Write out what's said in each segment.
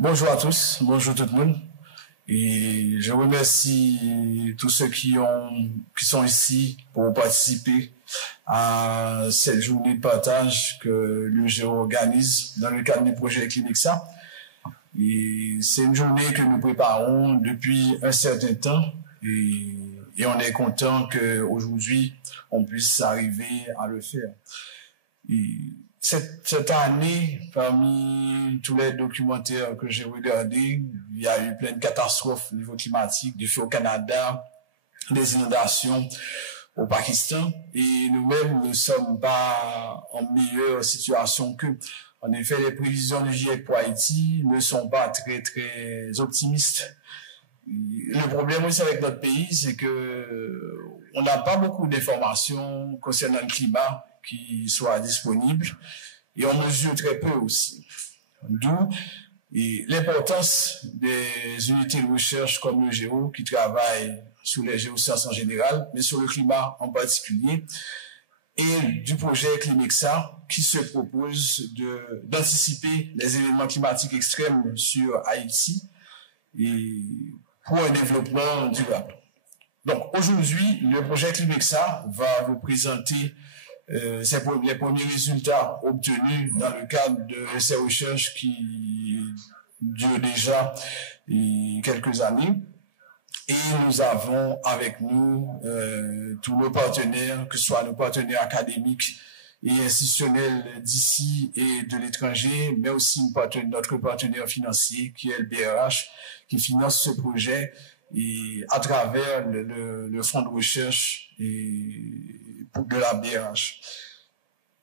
Bonjour à tous, bonjour tout le monde. Et je remercie tous ceux qui sont ici pour participer à cette journée de partage que l'UGO organise dans le cadre du projet Clinixa. Et c'est une journée que nous préparons depuis un certain temps et on est content qu'aujourd'hui on puisse arriver à le faire. Et cette année, parmi tous les documentaires que j'ai regardés, il y a eu plein de catastrophes au niveau climatique, du feu au Canada, des inondations au Pakistan, et nous-mêmes ne sommes pas en meilleure situation qu'eux. En effet, les prévisions du GIEC pour Haïti ne sont pas très, très optimistes. Le problème aussi avec notre pays, c'est que on n'a pas beaucoup d'informations concernant le climat qui soient disponibles et on mesure très peu aussi. D'où l'importance des unités de recherche comme le Géo qui travaillent sur les géosciences en général, mais sur le climat en particulier, et du projet Clinixa qui se propose d'anticiper les événements climatiques extrêmes sur Haïti et pour un développement durable. Donc aujourd'hui, le projet Clinixa va vous présenter les premiers résultats obtenus dans le cadre de ces recherches qui durent déjà quelques années. Et nous avons avec nous tous nos partenaires, que ce soit nos partenaires académiques et institutionnels d'ici et de l'étranger, mais aussi notre partenaire financier qui est le BRH, qui finance ce projet et à travers le fonds de recherche de la BRH.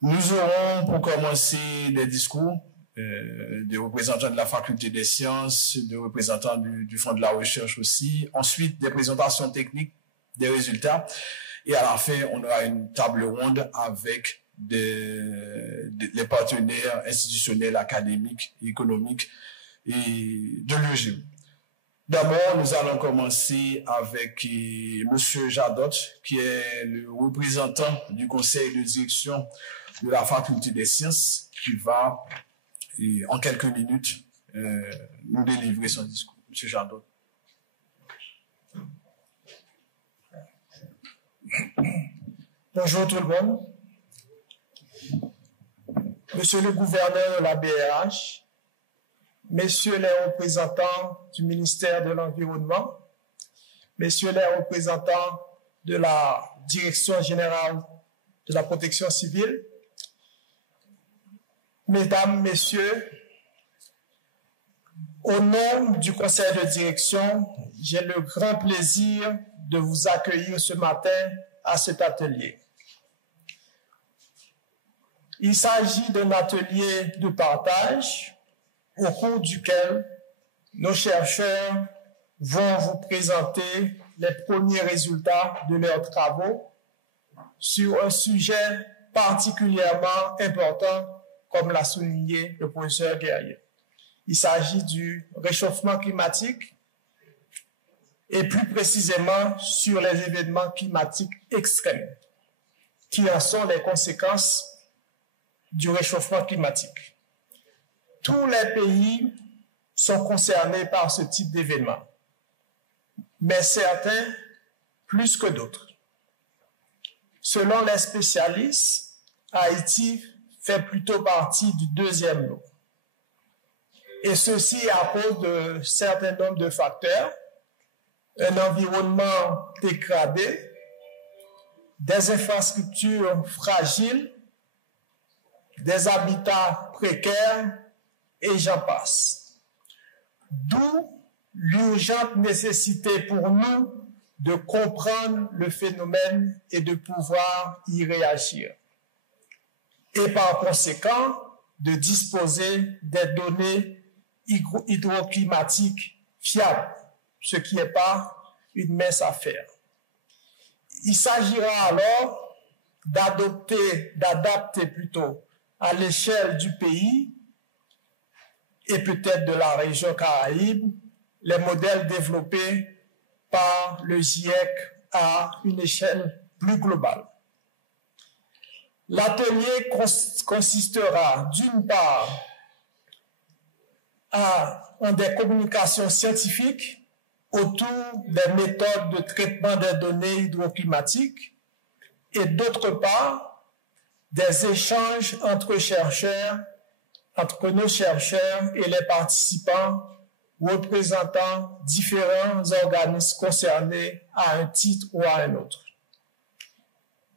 Nous aurons pour commencer des discours des représentants de la faculté des sciences, des représentants du fonds de la recherche aussi, ensuite des présentations techniques des résultats et à la fin on aura une table ronde avec les partenaires institutionnels, académiques, économiques et de l'UGO. D'abord, nous allons commencer avec Monsieur Jadot, qui est le représentant du conseil de direction de la faculté des sciences, qui va, en quelques minutes, nous délivrer son discours. Monsieur Jadot. Bonjour tout le monde. Monsieur le gouverneur de la BRH, messieurs les représentants du ministère de l'Environnement, messieurs les représentants de la Direction générale de la protection civile, mesdames, messieurs, au nom du conseil de direction, j'ai le grand plaisir de vous accueillir ce matin à cet atelier. Il s'agit d'un atelier de partage au cours duquel nos chercheurs vont vous présenter les premiers résultats de leurs travaux sur un sujet particulièrement important, comme l'a souligné le professeur Guerrier. Il s'agit du réchauffement climatique et plus précisément sur les événements climatiques extrêmes, qui en sont les conséquences du réchauffement climatique. Tous les pays sont concernés par ce type d'événement, mais certains plus que d'autres. Selon les spécialistes, Haïti fait plutôt partie du deuxième lot. Et ceci à cause de certains nombres de facteurs, un environnement dégradé, des infrastructures fragiles, des habitats précaires, et j'en passe. D'où l'urgente nécessité pour nous de comprendre le phénomène et de pouvoir y réagir. Et par conséquent, de disposer des données hydroclimatiques fiables, ce qui n'est pas une mince affaire. Il s'agira alors d'adapter plutôt à l'échelle du pays et peut-être de la région Caraïbe, les modèles développés par le GIEC à une échelle plus globale. L'atelier consistera d'une part en des communications scientifiques autour des méthodes de traitement des données hydroclimatiques et d'autre part, des échanges entre nos chercheurs et les participants représentant différents organismes concernés à un titre ou à un autre.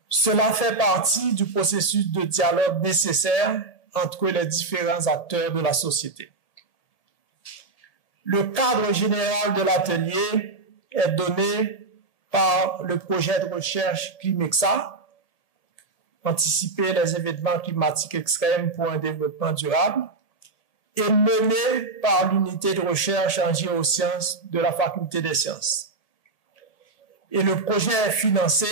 Cela fait partie du processus de dialogue nécessaire entre les différents acteurs de la société. Le cadre général de l'atelier est donné par le projet de recherche Climexa, anticiper les événements climatiques extrêmes pour un développement durable, et mené par l'unité de recherche en géosciences de la Faculté des sciences. Et le projet est financé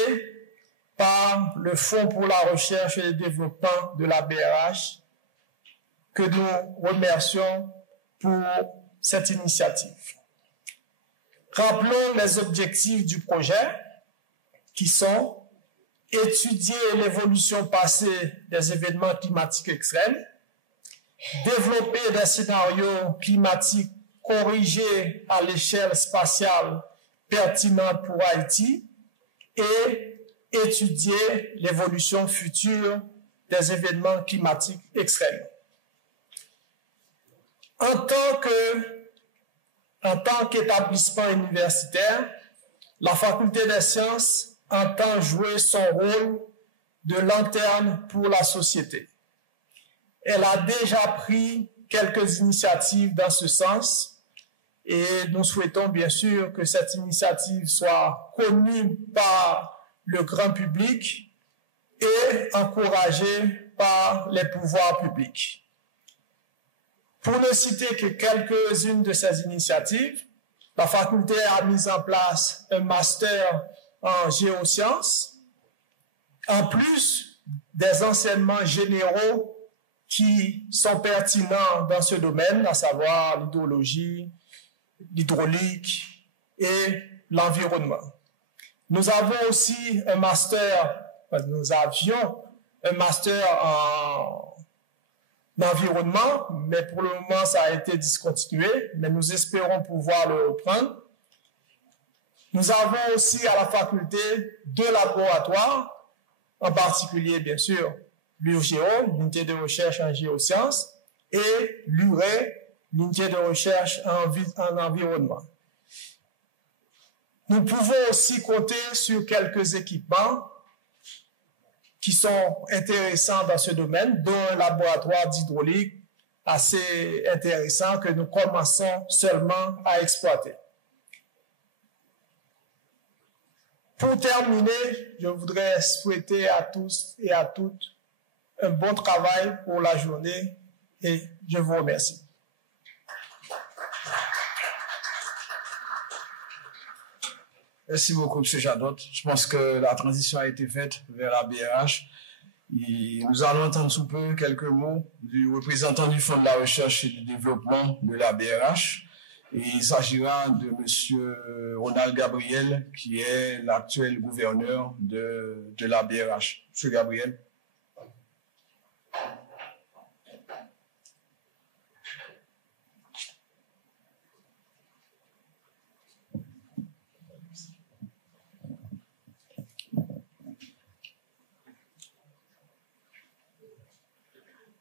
par le Fonds pour la recherche et le développement de la BRH, que nous remercions pour cette initiative. Rappelons les objectifs du projet, qui sont étudier l'évolution passée des événements climatiques extrêmes, développer des scénarios climatiques corrigés à l'échelle spatiale pertinente pour Haïti et étudier l'évolution future des événements climatiques extrêmes. En tant qu'établissement universitaire, la Faculté des sciences entend jouer son rôle de lanterne pour la société. Elle a déjà pris quelques initiatives dans ce sens et nous souhaitons bien sûr que cette initiative soit connue par le grand public et encouragée par les pouvoirs publics. Pour ne citer que quelques-unes de ces initiatives, la faculté a mis en place un master en géosciences, en plus des enseignements généraux qui sont pertinents dans ce domaine, à savoir l'hydrologie, l'hydraulique et l'environnement. Nous avions un master en environnement, mais pour le moment, ça a été discontinué, mais nous espérons pouvoir le reprendre. Nous avons aussi à la faculté 2 laboratoires, en particulier, bien sûr, l'URGEO, l'unité de recherche en géosciences, et l'URE, l'unité de recherche en environnement. Nous pouvons aussi compter sur quelques équipements qui sont intéressants dans ce domaine, dont un laboratoire d'hydraulique assez intéressant que nous commençons seulement à exploiter. Pour terminer, je voudrais souhaiter à tous et à toutes un bon travail pour la journée et je vous remercie. Merci beaucoup, M. Jadot. Je pense que la transition a été faite vers la BRH. Et nous allons entendre sous peu quelques mots du représentant du Fonds de la recherche et du développement de la BRH. Et il s'agira de M. Ronald Gabriel, qui est l'actuel gouverneur de la BRH. M. Gabriel.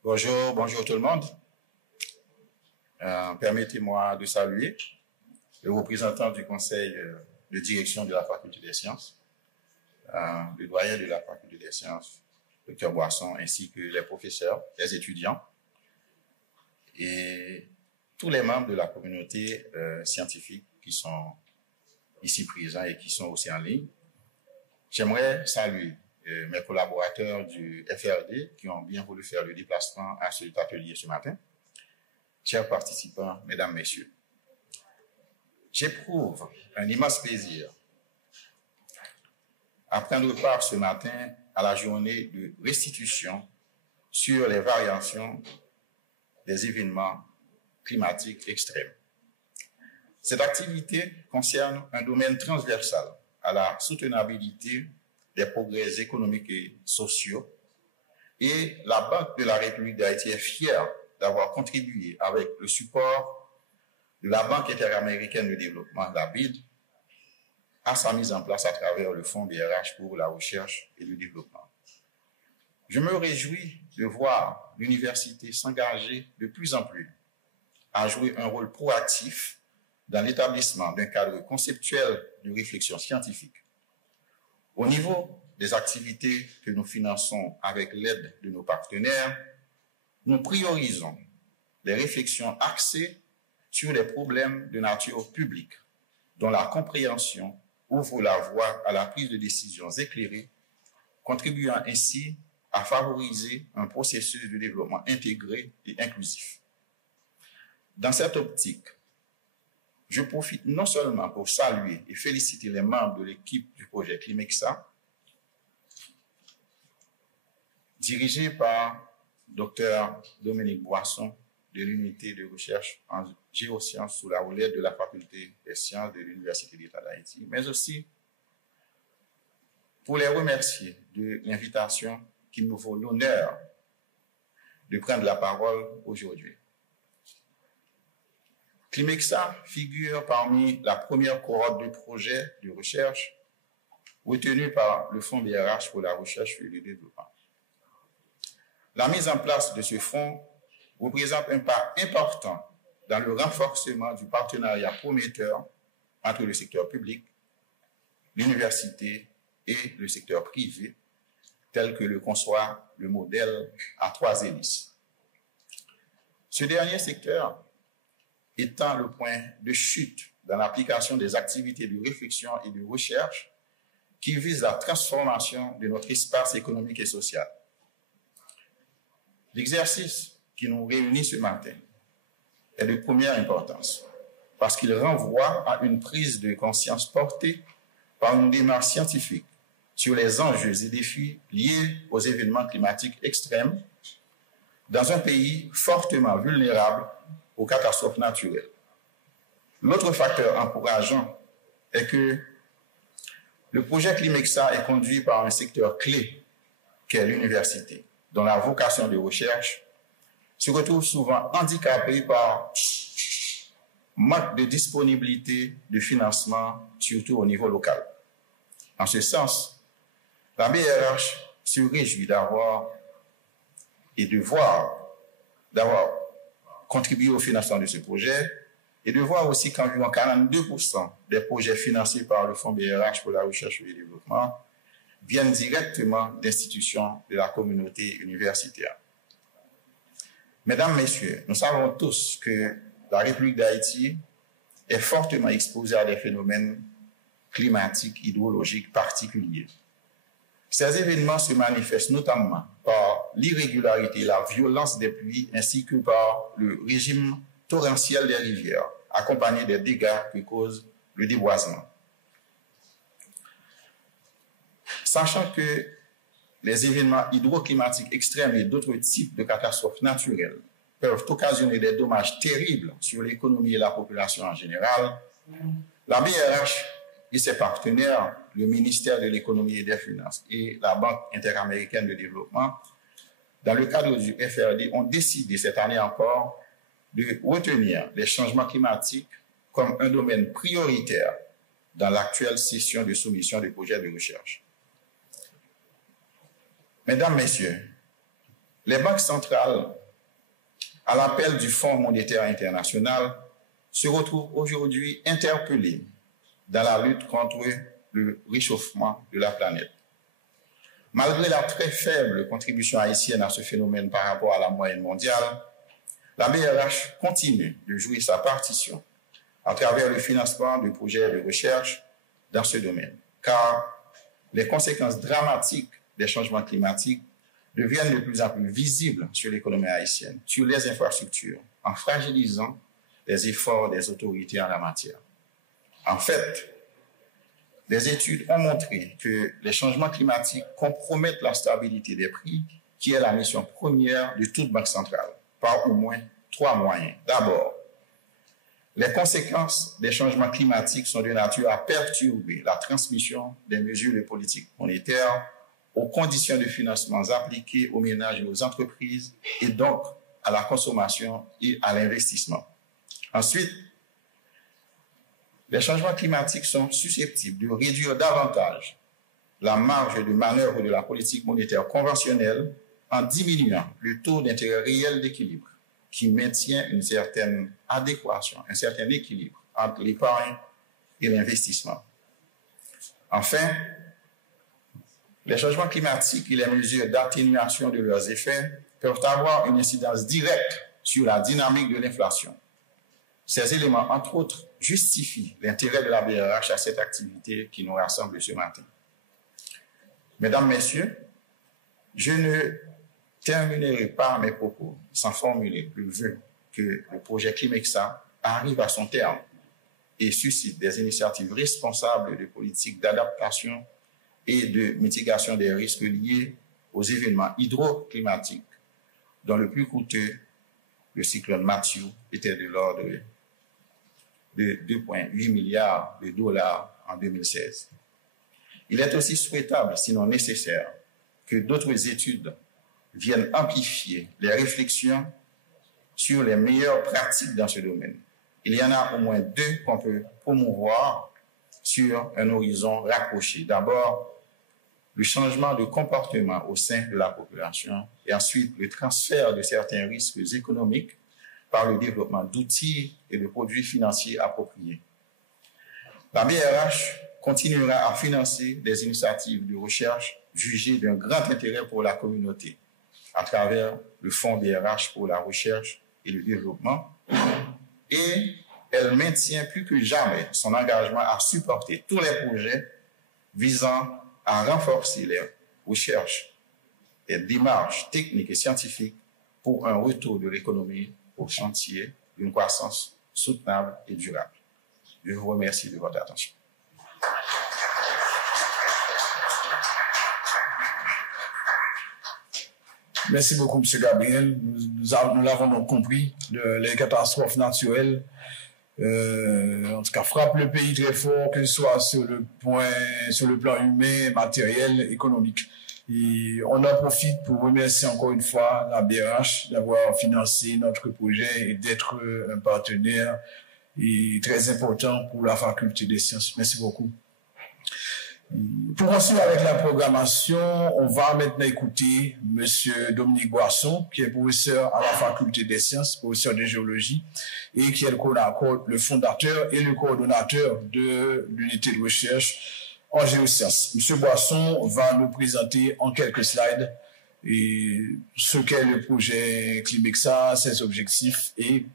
Bonjour tout le monde. Permettez-moi de saluer le représentant du conseil de direction de la Faculté des sciences, le doyen de la Faculté des sciences, Dr Boisson, ainsi que les professeurs, les étudiants et tous les membres de la communauté scientifique qui sont ici présents et qui sont aussi en ligne. J'aimerais saluer mes collaborateurs du FRD qui ont bien voulu faire le déplacement à cet atelier ce matin. Chers participants, mesdames, messieurs, j'éprouve un immense plaisir à prendre part ce matin à la journée de restitution sur les variations des événements climatiques extrêmes. Cette activité concerne un domaine transversal à la soutenabilité des progrès économiques et sociaux, et la Banque de la République d'Haïti est fière d'avoir contribué avec le support de la Banque interaméricaine de développement, la BID, à sa mise en place à travers le Fonds BRH pour la recherche et le développement. Je me réjouis de voir l'université s'engager de plus en plus à jouer un rôle proactif dans l'établissement d'un cadre conceptuel de réflexion scientifique. Au niveau des activités que nous finançons avec l'aide de nos partenaires, nous priorisons des réflexions axées sur les problèmes de nature publique, dont la compréhension ouvre la voie à la prise de décisions éclairées, contribuant ainsi à favoriser un processus de développement intégré et inclusif. Dans cette optique, je profite non seulement pour saluer et féliciter les membres de l'équipe du projet Climexa, dirigé par Dr Dominique Boisson de l'unité de recherche en géosciences sous la houlette de la faculté des sciences de l'Université d'État d'Haïti, mais aussi pour les remercier de l'invitation qui nous vaut l'honneur de prendre la parole aujourd'hui. Climexa figure parmi la première cohorte de projets de recherche retenus par le Fonds BRH pour la recherche et le développement. La mise en place de ce fonds représente un pas important dans le renforcement du partenariat prometteur entre le secteur public, l'université et le secteur privé, tel que le conçoit le modèle à 3 hélices. Ce dernier secteur étant le point de chute dans l'application des activités de réflexion et de recherche qui visent la transformation de notre espace économique et social. L'exercice qui nous réunit ce matin est de première importance parce qu'il renvoie à une prise de conscience portée par une démarche scientifique sur les enjeux et défis liés aux événements climatiques extrêmes dans un pays fortement vulnérable aux catastrophes naturelles. L'autre facteur encourageant est que le projet Climexa est conduit par un secteur clé qu'est l'université, dont la vocation de recherche se retrouve souvent handicapée par manque de disponibilité de financement, surtout au niveau local. En ce sens, la BRH se réjouit d'avoir contribué au financement de ce projet et de voir aussi qu'environ 42% des projets financés par le Fonds BRH pour la recherche et le développement viennent directement d'institutions de la communauté universitaire. Mesdames, Messieurs, nous savons tous que la République d'Haïti est fortement exposée à des phénomènes climatiques, hydrologiques particuliers. Ces événements se manifestent notamment par l'irrégularité et la violence des pluies ainsi que par le régime torrentiel des rivières, accompagné des dégâts que cause le déboisement. Sachant que les événements hydroclimatiques extrêmes et d'autres types de catastrophes naturelles peuvent occasionner des dommages terribles sur l'économie et la population en général, la BRH et ses partenaires, le ministère de l'Économie et des Finances et la Banque interaméricaine de développement, dans le cadre du FRD, ont décidé cette année encore de retenir les changements climatiques comme un domaine prioritaire dans l'actuelle session de soumission des projets de recherche. Mesdames, Messieurs, les banques centrales, à l'appel du Fonds monétaire international, se retrouvent aujourd'hui interpellées dans la lutte contre le réchauffement de la planète. Malgré la très faible contribution haïtienne à ce phénomène par rapport à la moyenne mondiale, la BRH continue de jouer sa partition à travers le financement de projets de recherche dans ce domaine, car les conséquences dramatiques des changements climatiques deviennent de plus en plus visibles sur l'économie haïtienne, sur les infrastructures, en fragilisant les efforts des autorités en la matière. En fait, des études ont montré que les changements climatiques compromettent la stabilité des prix, qui est la mission première de toute banque centrale, par au moins 3 moyens. D'abord, les conséquences des changements climatiques sont de nature à perturber la transmission des mesures de politique monétaire aux conditions de financement appliquées aux ménages et aux entreprises et donc à la consommation et à l'investissement. Ensuite, les changements climatiques sont susceptibles de réduire davantage la marge de manœuvre de la politique monétaire conventionnelle en diminuant le taux d'intérêt réel d'équilibre qui maintient une certaine adéquation, un certain équilibre entre l'épargne et l'investissement. Enfin, les changements climatiques et les mesures d'atténuation de leurs effets peuvent avoir une incidence directe sur la dynamique de l'inflation. Ces éléments, entre autres, justifient l'intérêt de la BRH à cette activité qui nous rassemble ce matin. Mesdames, Messieurs, je ne terminerai pas mes propos sans formuler le vœu que le projet Climexa arrive à son terme et suscite des initiatives responsables de politique d'adaptation et de mitigation des risques liés aux événements hydroclimatiques, dont le plus coûteux, le cyclone Matthew, était de l'ordre de 2,8 milliards de dollars en 2016. Il est aussi souhaitable, sinon nécessaire, que d'autres études viennent amplifier les réflexions sur les meilleures pratiques dans ce domaine. Il y en a au moins deux qu'on peut promouvoir sur un horizon rapproché. D'abord, le changement de comportement au sein de la population et ensuite le transfert de certains risques économiques par le développement d'outils et de produits financiers appropriés. La BRH continuera à financer des initiatives de recherche jugées d'un grand intérêt pour la communauté à travers le Fonds BRH pour la recherche et le développement, et elle maintient plus que jamais son engagement à supporter tous les projets visant à renforcer les recherches et démarches techniques et scientifiques pour un retour de l'économie au chantier d'une croissance soutenable et durable. Je vous remercie de votre attention. Merci beaucoup, M. Gabriel. Nous l'avons donc compris, les catastrophes naturelles, en tout cas, frappent le pays très fort, que ce soit sur le plan humain, matériel, économique. Et on en profite pour remercier encore une fois la BRH d'avoir financé notre projet et d'être un partenaire très important pour la faculté des sciences. Merci beaucoup. Pour continuer avec la programmation, on va maintenant écouter M. Dominique Boisson, qui est professeur à la faculté des sciences, professeur de géologie, et qui est le fondateur et le coordonnateur de l'unité de recherche en géosciences. M. Boisson va nous présenter en quelques slides ce qu'est le projet Climexa, ses objectifs et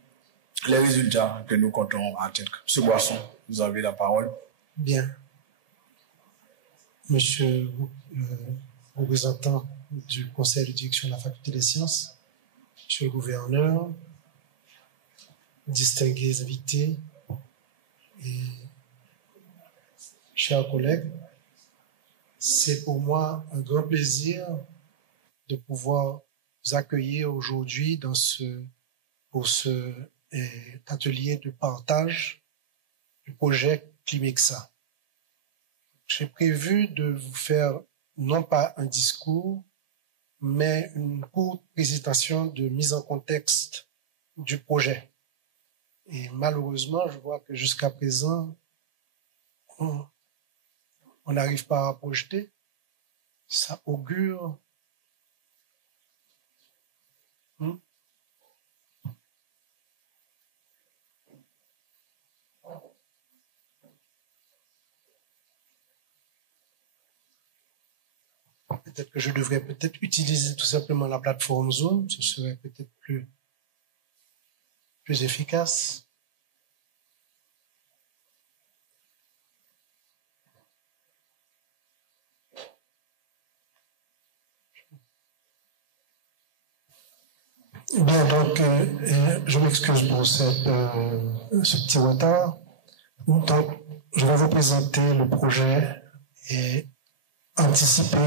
les résultats que nous comptons atteindre. M. Boisson, vous avez la parole. Bien. Monsieur le représentant du conseil de direction de la faculté des sciences, monsieur le gouverneur, distingués invités et chers collègues, c'est pour moi un grand plaisir de pouvoir vous accueillir aujourd'hui pour ce atelier de partage du projet Climexa. J'ai prévu de vous faire non pas un discours, mais une courte présentation de mise en contexte du projet. Et malheureusement, je vois que jusqu'à présent, on n'arrive pas à projeter. Ça augure. Peut-être que je devrais utiliser tout simplement la plateforme Zoom, ce serait peut-être plus efficace. Bien, donc, je m'excuse pour ce petit retard. Donc, je vais vous présenter le projet et anticiper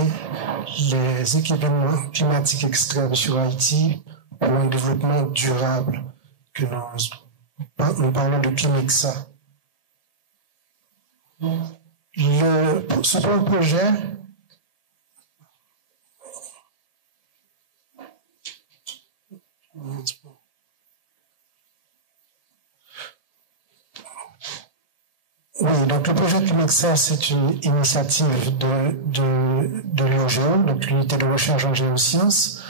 les événements climatiques extrêmes sur Haïti pour un développement durable que nous parlons de Climexa. Ce projet Oui, donc le projet Climexa, c'est une initiative de l'UGEO, donc l'unité de recherche en géosciences.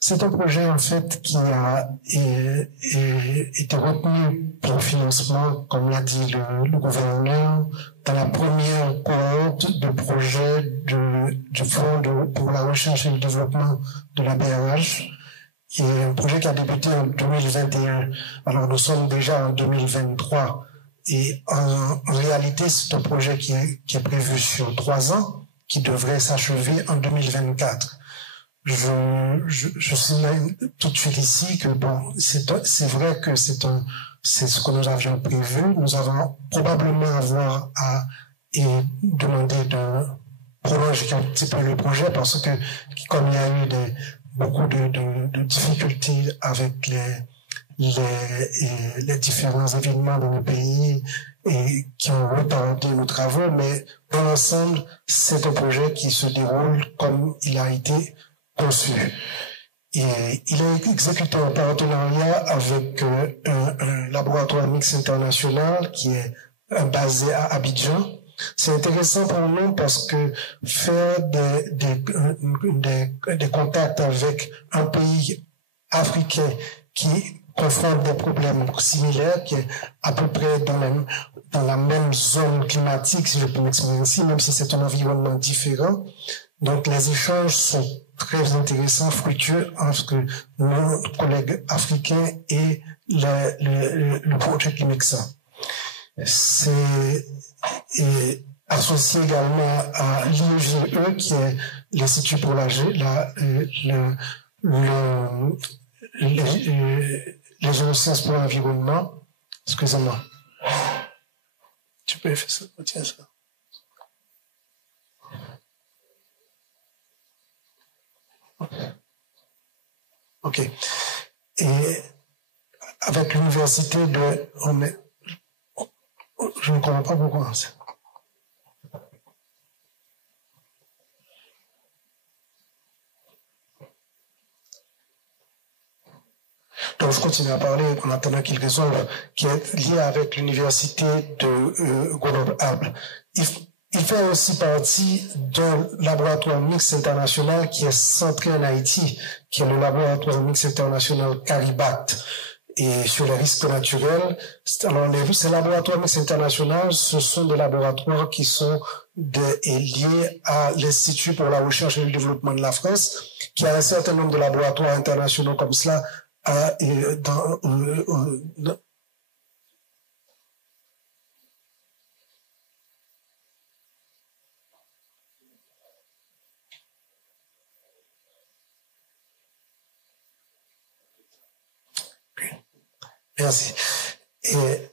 C'est un projet en fait qui a été retenu pour le financement, comme l'a dit le gouverneur, dans la première cohorte de projets du Fonds pour la recherche et le développement de la BRH. Et un projet qui a débuté en 2021. Alors nous sommes déjà en 2023. Et en réalité, c'est un projet qui est prévu sur 3 ans, qui devrait s'achever en 2024. Je signale tout de suite ici que bon, c'est vrai que c'est ce que nous avions prévu. Nous allons probablement avoir à demander de prolonger un petit peu le projet parce que comme il y a eu beaucoup de difficultés avec les différents événements dans le pays et qui ont retardé nos travaux, mais dans l'ensemble, c'est un projet qui se déroule comme il a été conçu. Et il est exécuté en partenariat avec un laboratoire mixte international qui est basé à Abidjan. C'est intéressant pour nous parce que faire des contacts avec un pays africain qui confronte des problèmes similaires, qui est à peu près dans la même zone climatique, si je peux m'exprimer ainsi, même si c'est un environnement différent. Donc les échanges sont très intéressants, fructueux entre nos collègues africains et le projet Climexa. C'est associé également à l'IEGE, qui est l'Institut pour les géosciences pour l'environnement. Excusez-moi. Tu peux faire ça? Tiens ça. OK. Et avec l'université je ne comprends pas pourquoi. Donc, je continue à parler en attendant qu'il résolve, qui est lié avec l'université de Grenoble-Alpes. Il fait aussi partie d'un laboratoire mixte international qui est centré en Haïti, qui est le laboratoire mixte international CARIBAT, et sur les risques naturels. Alors, ces laboratoires mixtes internationaux, ce sont des laboratoires qui sont liés à l'Institut pour la recherche et le développement de la France, qui a un certain nombre de laboratoires internationaux comme cela Merci. Et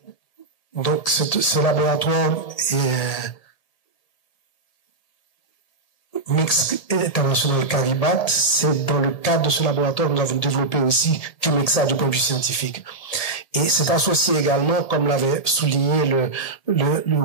donc, ce laboratoire mixte international CARIBAT, c'est dans le cadre de ce laboratoire que nous avons développé aussi Climexa du point de vue scientifique. Et c'est associé également, comme l'avait souligné le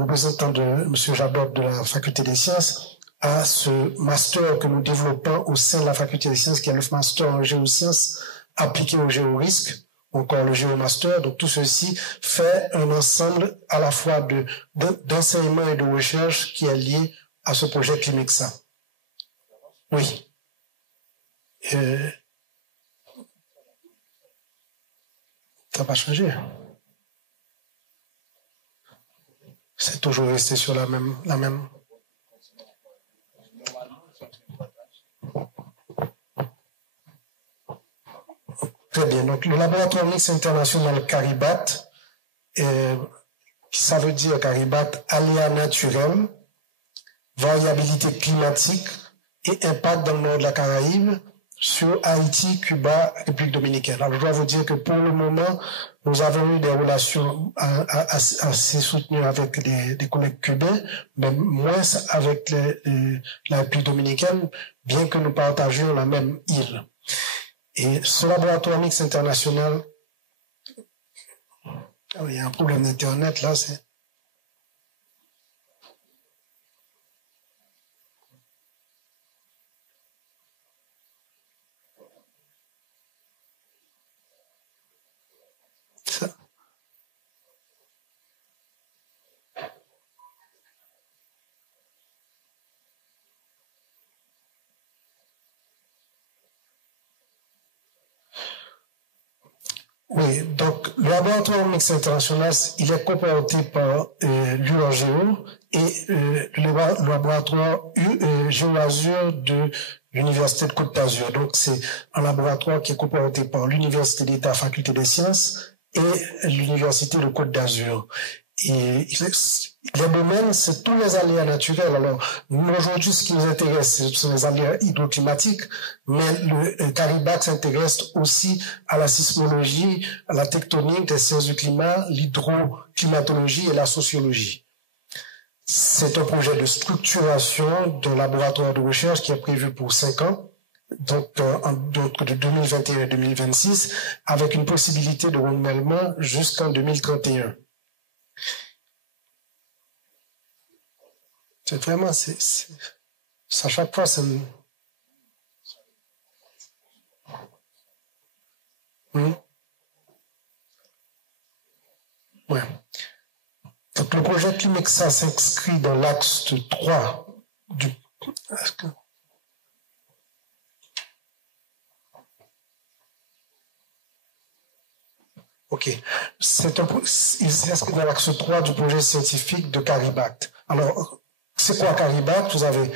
représentant de M. Jabot de la Faculté des Sciences, à ce master que nous développons au sein de la Faculté des Sciences, qui est le master en géosciences appliqué au géorisque, encore le géomaster. Donc tout ceci fait un ensemble à la fois d'enseignement et de recherche qui est lié à ce projet Climexa. Oui. Ça n'a pas changé. C'est toujours resté sur la même. Très bien. Donc, le laboratoire mixte international CARIBAT, ça veut dire CARIBAT, aléas naturels, variabilité climatique et impact dans le nord de la Caraïbe sur Haïti, Cuba, République dominicaine. Alors, je dois vous dire que pour le moment, nous avons eu des relations assez soutenues avec des collègues cubains, mais moins avec la République dominicaine, bien que nous partagions la même île. Et ce laboratoire mixte international, il y a un problème d'Internet là, c'est... Oui, donc le laboratoire mixte international, il est coporté par l'URGO et le laboratoire GeoAzur de l'Université de Côte d'Azur. Donc c'est un laboratoire qui est coporté par l'Université d'État Faculté des Sciences et l'Université de Côte d'Azur. Et les domaines, c'est tous les aléas naturels. Alors, nous, aujourd'hui, ce qui nous intéresse, ce sont les aléas hydroclimatiques, mais le CARIBAC s'intéresse aussi à la sismologie, à la tectonique, les sciences du climat, l'hydroclimatologie et la sociologie. C'est un projet de structuration d'un laboratoire de recherche qui est prévu pour 5 ans, donc de 2021 à 2026, avec une possibilité de renouvellement jusqu'en 2031. C'est vraiment, à chaque fois, c'est... Ouais. Donc, le projet Climexa s'inscrit dans l'axe 3 du... Ok. Il s'inscrit dans l'axe 3 du projet scientifique de CARIBAC. Alors, c'est quoi CARIBAC? Vous avez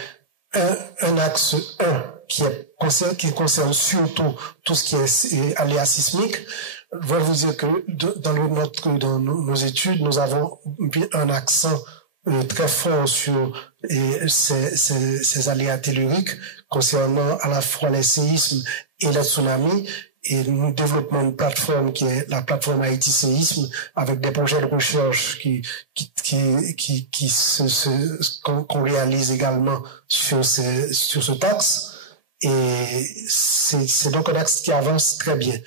un axe 1 qui concerne surtout tout ce qui est aléas sismiques. Je vais vous dire que dans nos études, nous avons un accent très fort sur ces aléas telluriques concernant à la fois les séismes et les tsunamis. Et nous développons une plateforme qui est la plateforme Haïti Séisme avec des projets de recherche qu'on réalise également sur cet axe. Et c'est donc un axe qui avance très bien.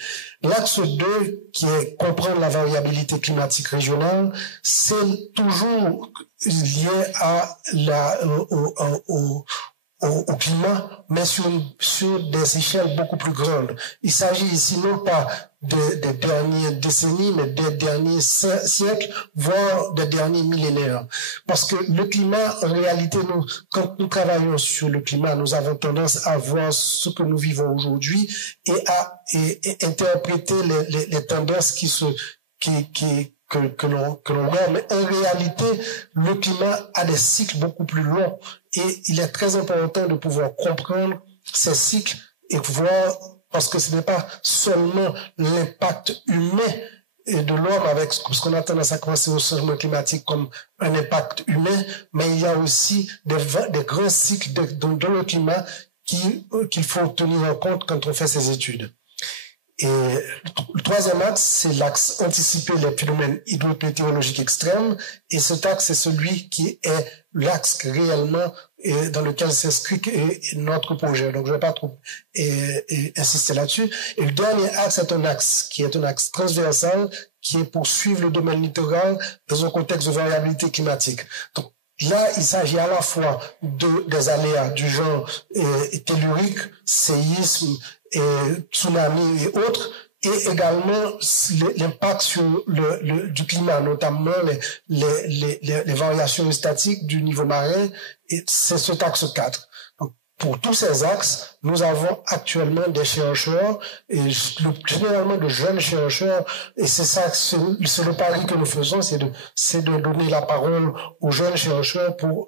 L'axe 2, qui est comprendre la variabilité climatique régionale, c'est toujours lié à au climat, mais sur des échelles beaucoup plus grandes. Il s'agit ici non pas des dernières décennies, mais des derniers siècles, voire des derniers millénaires. Parce que le climat, en réalité, quand nous travaillons sur le climat, nous avons tendance à voir ce que nous vivons aujourd'hui et à interpréter les tendances que l'on voit, mais en réalité, le climat a des cycles beaucoup plus longs et il est très important de pouvoir comprendre ces cycles et voir, parce que ce n'est pas seulement l'impact humain de l'homme avec ce qu'on a tendance à penser au changement climatique comme un impact humain, mais il y a aussi des grands cycles dans le climat qu'il faut tenir en compte quand on fait ces études. Et le troisième axe, c'est l'axe anticiper les phénomènes hydrométéorologiques extrêmes. Et cet axe, c'est celui qui est l'axe réellement dans lequel s'inscrit notre projet. Donc, je ne vais pas trop insister là-dessus. Et le dernier axe est un axe qui est un axe transversal qui est pour suivre le domaine littoral dans un contexte de variabilité climatique. Donc, là, il s'agit à la fois des aléas du genre tellurique, séisme, et tsunami et autres, et également l'impact sur du climat, notamment les variations statiques du niveau marin, et c'est cet axe 4. Donc, pour tous ces axes, nous avons actuellement des chercheurs, et généralement de jeunes chercheurs, et c'est le pari que nous faisons, c'est de donner la parole aux jeunes chercheurs pour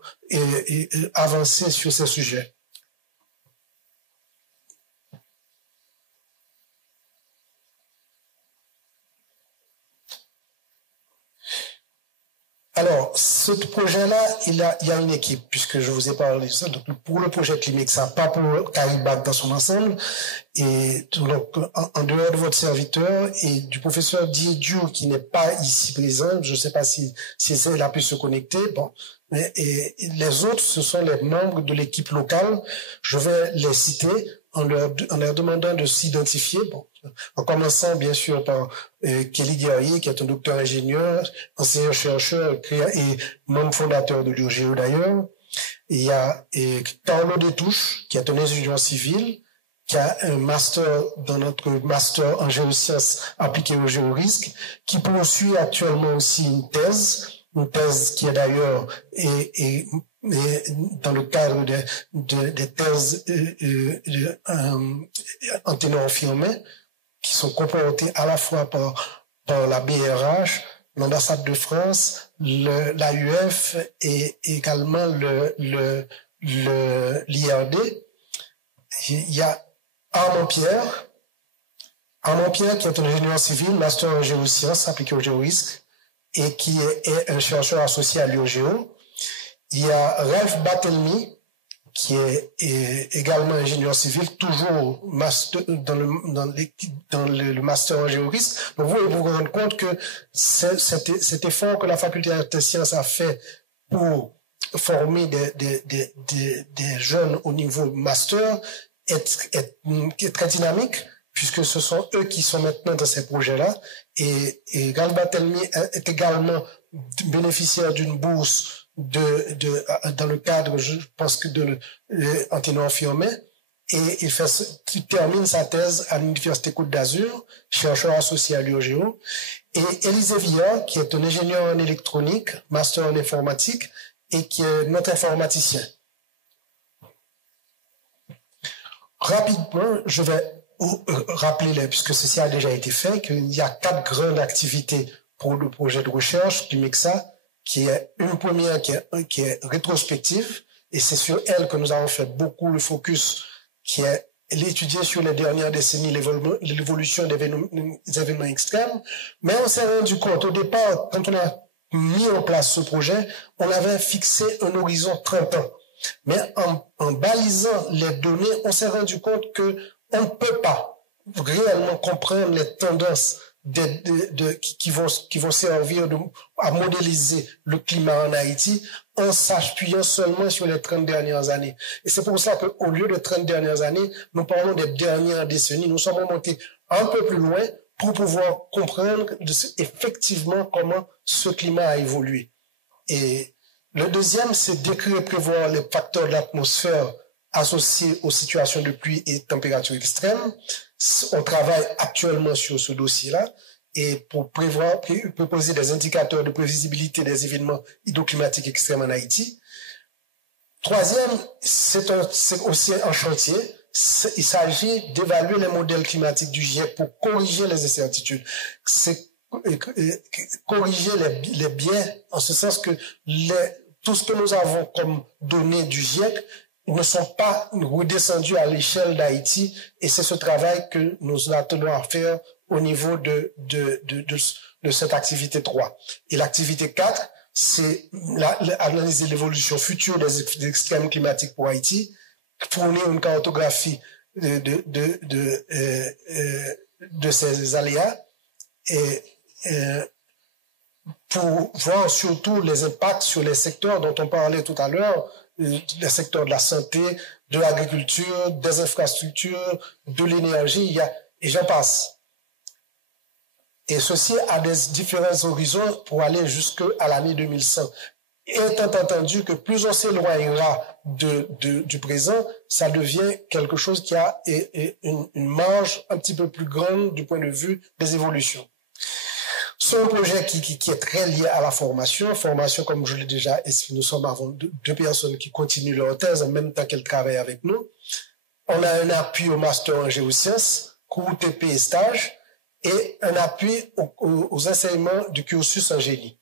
avancer sur ces sujets. Alors, ce projet-là, il y a une équipe, puisque je vous ai parlé de ça. Donc, pour le projet Climexa, pas pour CARIBAC dans son ensemble. Et donc, en dehors de votre serviteur et du professeur Didiou, qui n'est pas ici présent, je ne sais pas si il a pu se connecter. Bon, et les autres, ce sont les membres de l'équipe locale. Je vais les citer en leur demandant de s'identifier. Bon, en commençant bien sûr par Kelly Guerrier, qui est un docteur ingénieur, enseignant-chercheur et membre fondateur de l'URGO d'ailleurs. Il y a Carlo Détouche, qui est un ingénieur civil, qui a un master dans notre master en géosciences appliquées au géorisque, qui poursuit actuellement aussi une thèse qui est d'ailleurs dans le cadre des thèses en ténor firmé, qui sont comportés à la fois par la BRH, l'ambassade de France, l'AUF et également l'IRD. Il y a Armand Pierre qui est un ingénieur civil, master en géosciences appliqué au géorisque et qui est un chercheur associé à l'UOGEO. Il y a Ralph Batelmi, qui est également ingénieur civil, toujours dans le master en géorisque. Donc vous vous rendez compte que cet effort que la faculté des sciences a fait pour former des jeunes au niveau master est très dynamique, puisque ce sont eux qui sont maintenant dans ces projets-là. Et Ralph Batelmi est également bénéficiaire d'une bourse dans le cadre, je pense que de Anténor Firmin, et il termine sa thèse à l'Université Côte d'Azur, chercheur associé à l'UOGEO, et Élisée Villard, qui est un ingénieur en électronique, master en informatique, et qui est notre informaticien. Rapidement, je vais rappeler, puisque ceci a déjà été fait, qu'il y a 4 grandes activités pour le projet de recherche du MECSA, qui est une première qui est rétrospective, et c'est sur elle que nous avons fait beaucoup le focus, qui est l'étudier sur les dernières décennies l'évolution des événements extrêmes. Mais on s'est rendu compte, au départ, quand on a mis en place ce projet, on avait fixé un horizon 30 ans. Mais en balisant les données, on s'est rendu compte que on ne peut pas réellement comprendre les tendances qui vont servir à modéliser le climat en Haïti en s'appuyant seulement sur les 30 dernières années. Et c'est pour ça qu'au lieu de 30 dernières années, nous parlons des dernières décennies. Nous sommes remontés un peu plus loin pour pouvoir comprendre effectivement comment ce climat a évolué. Et le deuxième, c'est décrire et prévoir les facteurs de l'atmosphère associés aux situations de pluie et température extrêmes. On travaille actuellement sur ce dossier-là et pour proposer des indicateurs de prévisibilité des événements hydroclimatiques extrêmes en Haïti. Troisième, c'est aussi un chantier. Il s'agit d'évaluer les modèles climatiques du GIEC pour corriger les incertitudes. C'est corriger les biais, en ce sens que tout ce que nous avons comme données du GIEC ne sont pas redescendus à l'échelle d'Haïti, et c'est ce travail que nous attendons à faire au niveau de cette activité 3. Et l'activité 4, c'est analyser l'évolution future des extrêmes climatiques pour Haïti, fournir une cartographie de ces aléas, et pour voir surtout les impacts sur les secteurs dont on parlait tout à l'heure, les secteurs de la santé, de l'agriculture, des infrastructures, de l'énergie, et j'en passe. Et ceci a des différents horizons pour aller jusqu'à l'année 2100. Étant entendu que plus on s'éloignera du présent, ça devient quelque chose qui a une marge un petit peu plus grande du point de vue des évolutions. C'est un projet qui est très lié à la formation. Formation, comme je l'ai déjà expliqué, nous sommes avant deux personnes qui continuent leur thèse en même temps qu'elles travaillent avec nous. On a un appui au master en géosciences, cours TP et stage, et un appui aux enseignements du cursus en génie.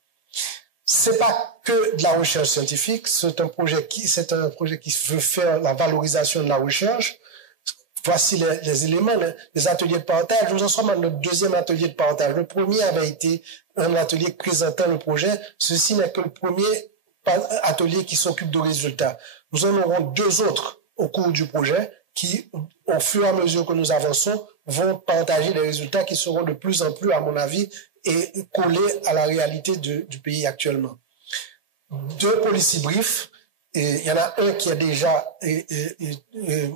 C'est pas que de la recherche scientifique, c'est un projet qui veut faire la valorisation de la recherche. Voici les éléments, les ateliers de partage. Nous en sommes à notre deuxième atelier de partage. Le premier avait été un atelier présentant le projet. Ceci n'est que le premier atelier qui s'occupe de résultats. Nous en aurons 2 autres au cours du projet qui, au fur et à mesure que nous avançons, vont partager des résultats qui seront de plus en plus, à mon avis, et collés à la réalité du pays actuellement. 2 policy briefs. Et il y en a un qui est déjà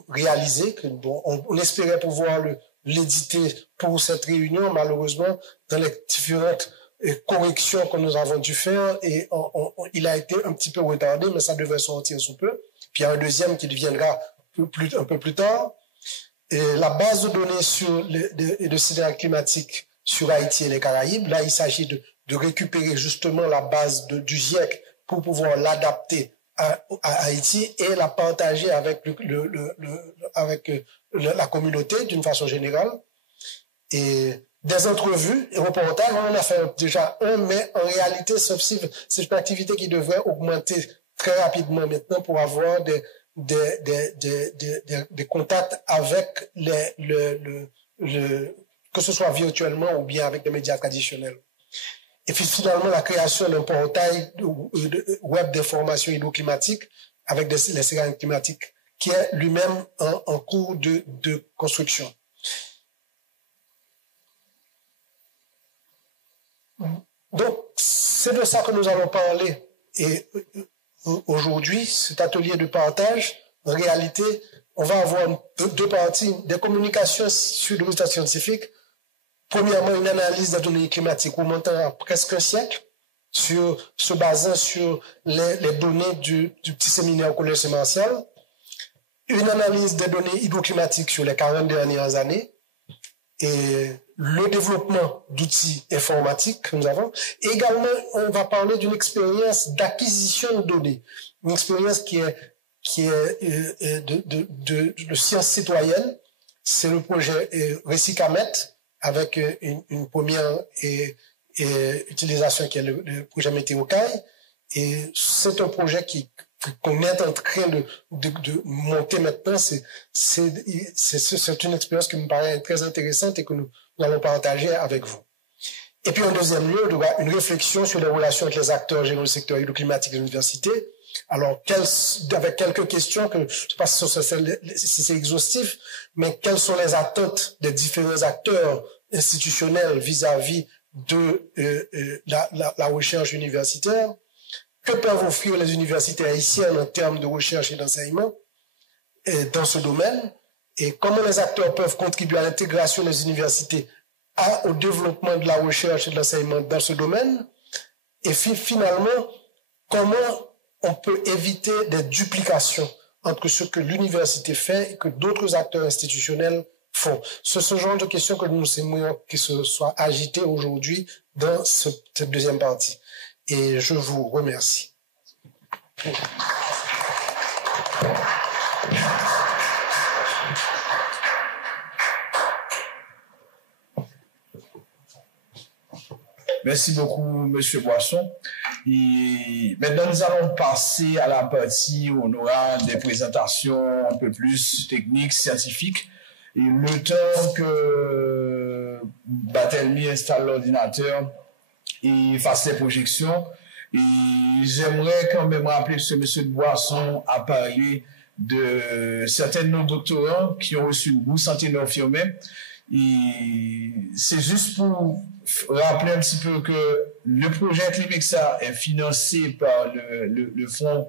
réalisé, que on espérait pouvoir l'éditer pour cette réunion. Malheureusement, dans les différentes corrections que nous avons dû faire, et il a été un petit peu retardé, mais ça devait sortir sous peu. Puis il y a un deuxième qui deviendra un peu plus tard. Et la base de données de scénario climatique sur Haïti et les Caraïbes, là, il s'agit de récupérer justement la base du GIEC pour pouvoir l'adapter à Haïti et la partager avec la communauté d'une façon générale. Et des entrevues et reportages, on en a fait déjà un, mais en réalité, c'est une activité qui devrait augmenter très rapidement maintenant pour avoir des contacts avec que ce soit virtuellement ou bien avec des médias traditionnels. Et puis finalement, la création d'un portail web d'information hydroclimatique avec les céréales climatiques qui est lui-même en cours de construction. Donc, c'est de ça que nous allons parler. Et aujourd'hui, cet atelier de partage, en réalité, on va avoir deux parties, des communications sur le résultat scientifique. Premièrement, une analyse des données climatiques remontant à presque un siècle, se basant sur les données du petit séminaire au collège sémentiel. Une analyse des données hydroclimatiques sur les 40 dernières années. Et le développement d'outils informatiques que nous avons. Et également, on va parler d'une expérience d'acquisition de données. Une expérience qui est de sciences citoyennes. C'est le projet Récicamet avec une première utilisation qui est le projet Météocaille. Et c'est un projet qu'on est en train de monter maintenant. C'est une expérience qui me paraît très intéressante et que nous allons partager avec vous. Et puis en deuxième lieu, il y aura une réflexion sur les relations avec les acteurs gérant le secteur hydroclimatique de l'université. Alors, avec quelques questions, je ne sais pas si c'est exhaustif, mais quelles sont les attentes des différents acteurs institutionnels vis-à-vis de la recherche universitaire? Que peuvent offrir les universités haïtiennes en termes de recherche et d'enseignement dans ce domaine? Et comment les acteurs peuvent contribuer à l'intégration des universités au développement de la recherche et de l'enseignement dans ce domaine? Et finalement, comment on peut éviter des duplications entre ce que l'université fait et que d'autres acteurs institutionnels font? C'est ce genre de questions que nous aimerions qui se soient agitées aujourd'hui dans cette deuxième partie. Et je vous remercie. Merci beaucoup, Monsieur Boisson. Et maintenant, nous allons passer à la partie où on aura des présentations un peu plus techniques, scientifiques. Et le temps que Barthélemy installe l'ordinateur et fasse les projections, et j'aimerais quand même rappeler que M. Boisson a parlé de certains de nos doctorants qui ont reçu une bourse en ténor firmé. Et c'est juste pour rappeler un petit peu que le projet Climexa est financé par le fonds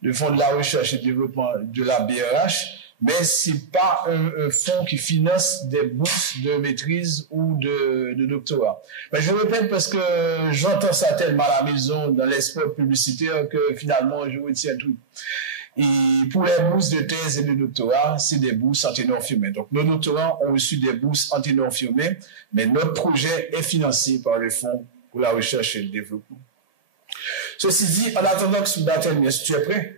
de la recherche et développement de la BRH, mais c'est pas un fonds qui finance des bourses de maîtrise ou de doctorat. Mais je répète parce que j'entends ça tellement à la maison dans l'espace publicitaire que finalement je retiens tout. Et pour les bourses de thèse et de doctorat, c'est des bourses en ténor firmé. Donc nos doctorants ont reçu des bourses en ténor firmé, mais notre projet est financé par le Fonds pour la recherche et le développement. Ceci dit, en attendant que ce baptême, est-ce que tu es prêt?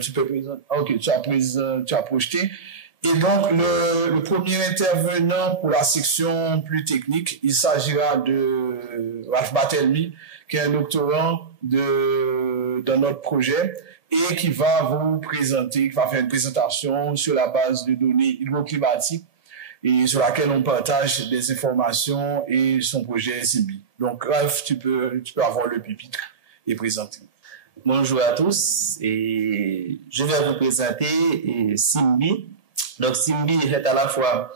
Tu peux présenter. Ok, tu as projeté. Et donc, le premier intervenant pour la section plus technique, il s'agira de Ralph Barthélemy, qui est un doctorant dans notre projet et qui va vous présenter, qui va faire une présentation sur la base de données hydroclimatiques et sur laquelle on partage des informations et son projet SIMBI. Donc, Ralph, tu peux avoir le pupitre et présenter. Bonjour à tous, et je vais vous présenter SIMBI. Donc, SIMBI est à la fois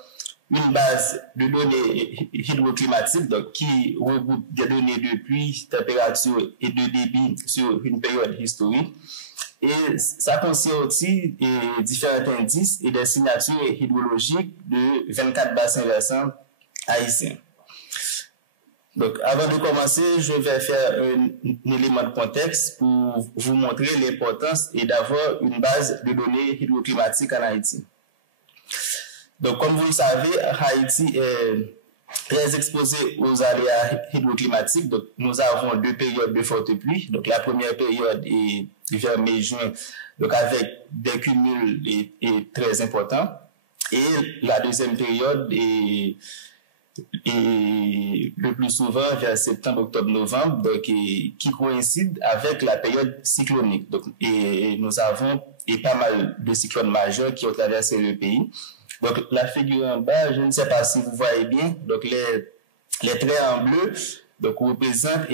une base de données hydroclimatiques donc, qui regroupe des données de pluie, température et de débit sur une période historique. Et ça contient aussi différents indices et des signatures hydrologiques de 24 bassins versants haïtiens. Donc, avant de commencer, je vais faire un élément de contexte pour vous montrer l'importance et d'avoir une base de données hydroclimatiques en Haïti. Donc, comme vous le savez, Haïti est très exposé aux aléas hydroclimatiques. Donc, nous avons 2 périodes de fortes pluies. Donc, la première période est vers mai-juin, donc avec des cumuls très importants. Et la deuxième période est et le plus souvent vers septembre, octobre, novembre, donc, qui coïncide avec la période cyclonique. Donc, et nous avons pas mal de cyclones majeurs qui ont traversé le pays. Donc, la figure en bas, je ne sais pas si vous voyez bien, donc les traits en bleu donc, représentent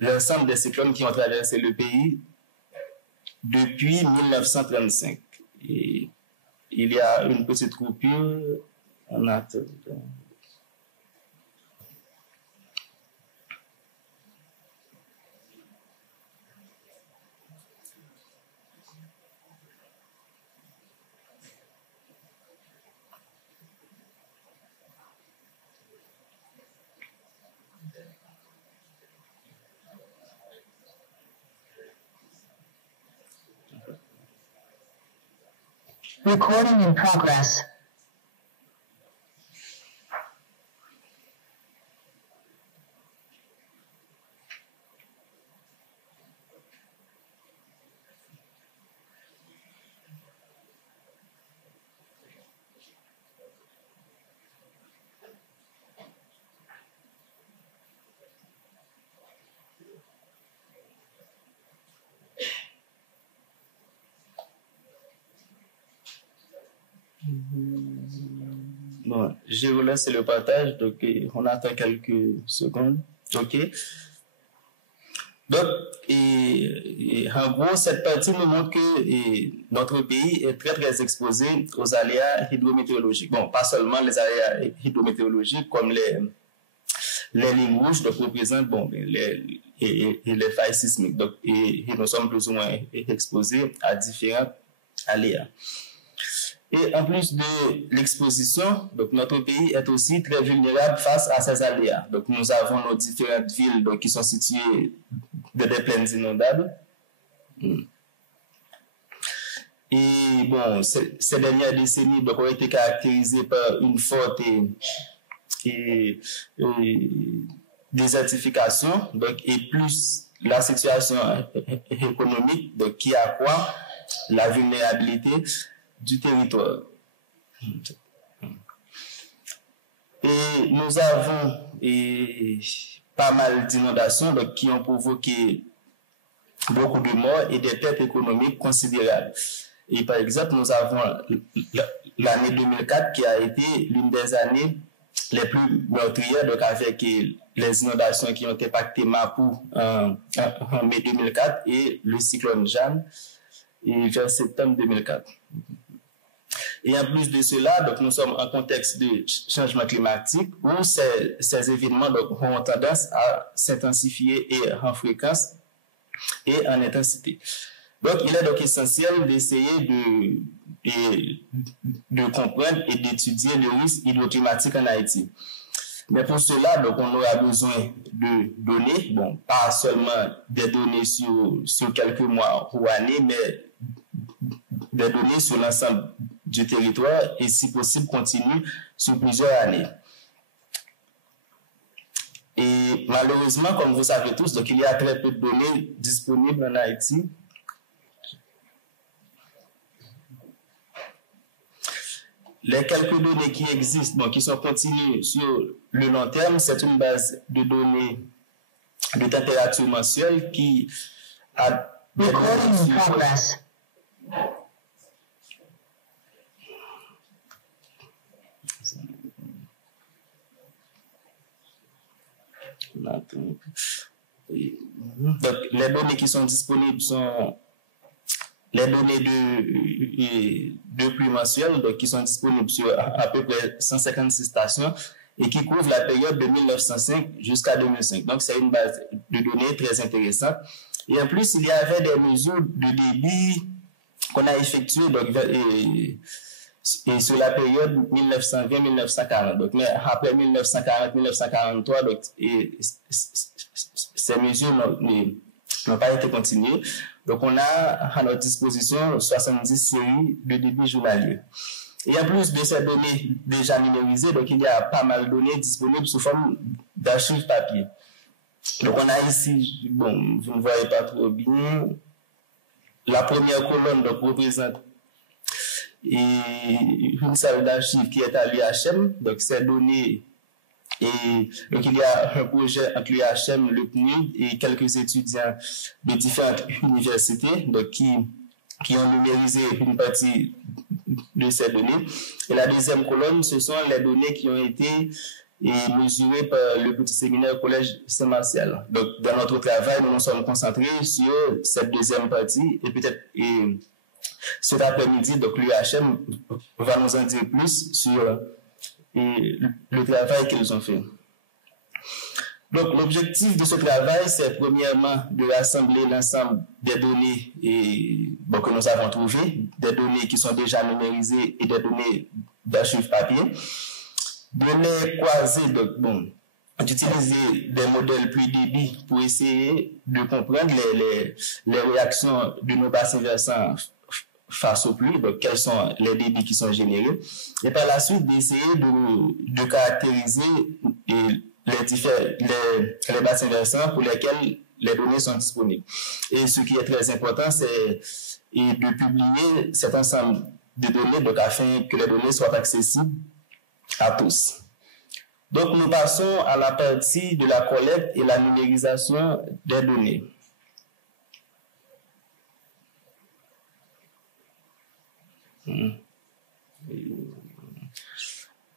l'ensemble des cyclones qui ont traversé le pays depuis 1935. Et il y a une petite coupure en attendant. Recording in progress. Bon, j'ai relancé le partage, donc on attend quelques secondes. OK. Donc, en gros, cette partie nous montre que notre pays est très, très exposé aux aléas hydrométéorologiques. Bon, pas seulement les aléas hydrométéorologiques comme les lignes rouges, donc représentent les failles sismiques. Donc, et nous sommes plus ou moins exposés à différents aléas. Et en plus de l'exposition, donc notre pays est aussi très vulnérable face à ces aléas. Donc nous avons nos différentes villes donc, qui sont situées dans des plaines inondables. Et bon, ces dernières décennies donc, ont été caractérisées par une forte désertification, donc, et plus la situation économique donc, qui accroît la vulnérabilité du territoire. Et nous avons pas mal d'inondations donc, qui ont provoqué beaucoup de morts et des pertes économiques considérables. Et par exemple, nous avons l'année 2004 qui a été l'une des années les plus meurtrières, donc avec les inondations qui ont impacté Mapou en mai 2004 et le cyclone Jeanne vers septembre 2004. Et en plus de cela, donc nous sommes en contexte de changement climatique où ces événements donc, ont tendance à s'intensifier et en fréquence et en intensité. Donc, il est donc essentiel d'essayer de comprendre et d'étudier le risque hydroclimatique en Haïti. Mais pour cela, donc, on aura besoin de données, bon, pas seulement des données sur quelques mois ou années, mais des données sur l'ensemble du territoire et, si possible, continue sur plusieurs années. Et malheureusement, comme vous savez tous, donc, il y a très peu de données disponibles en Haïti. Les quelques données qui existent, bon, qui sont continues sur le long terme, c'est une base de données de température mensuelle qui a des donc, les données qui sont disponibles sont les données de pluie mensuelle, donc qui sont disponibles sur à peu près 156 stations et qui couvrent la période de 1905 jusqu'à 2005. Donc, c'est une base de données très intéressante. Et en plus, il y avait des mesures de débit qu'on a effectuées donc, et sur la période 1920-1940. Donc, mais après 1940-1943, donc, ces mesures n'ont pas été continuées. Donc, on a à notre disposition 70 séries de débit journalier. Et en plus de ces données déjà numérisées, donc, il y a pas mal de données disponibles sous forme d'archives papier. Donc, on a ici, bon, vous ne voyez pas trop bien, la première colonne donc, représente une salle d'archives qui est à l'IHM. Donc, ces données Et donc, il y a un projet entre l'UHM, le PNUD et quelques étudiants de différentes universités donc, qui ont numérisé une partie de ces données. Et la deuxième colonne, ce sont les données qui ont été mesurées par le petit séminaire Collège Saint-Martial. Donc, dans notre travail, nous nous sommes concentrés sur cette deuxième partie et peut-être cet après-midi, donc l'UHM va nous en dire plus sur le travail qu'ils ont fait. Donc, l'objectif de ce travail, c'est premièrement de rassembler l'ensemble des données que nous avons trouvées, des données qui sont déjà numérisées et des données d'archives papier. Données croisées, donc, d'utiliser des modèles plus débits pour essayer de comprendre les réactions de nos bassins versants face aux pluies, donc quels sont les débits qui sont générés, et par la suite d'essayer de caractériser les bassins versants pour lesquels les données sont disponibles. Et ce qui est très important, c'est de publier cet ensemble de données donc, afin que les données soient accessibles à tous. Donc, nous passons à la partie de la collecte et la numérisation des données.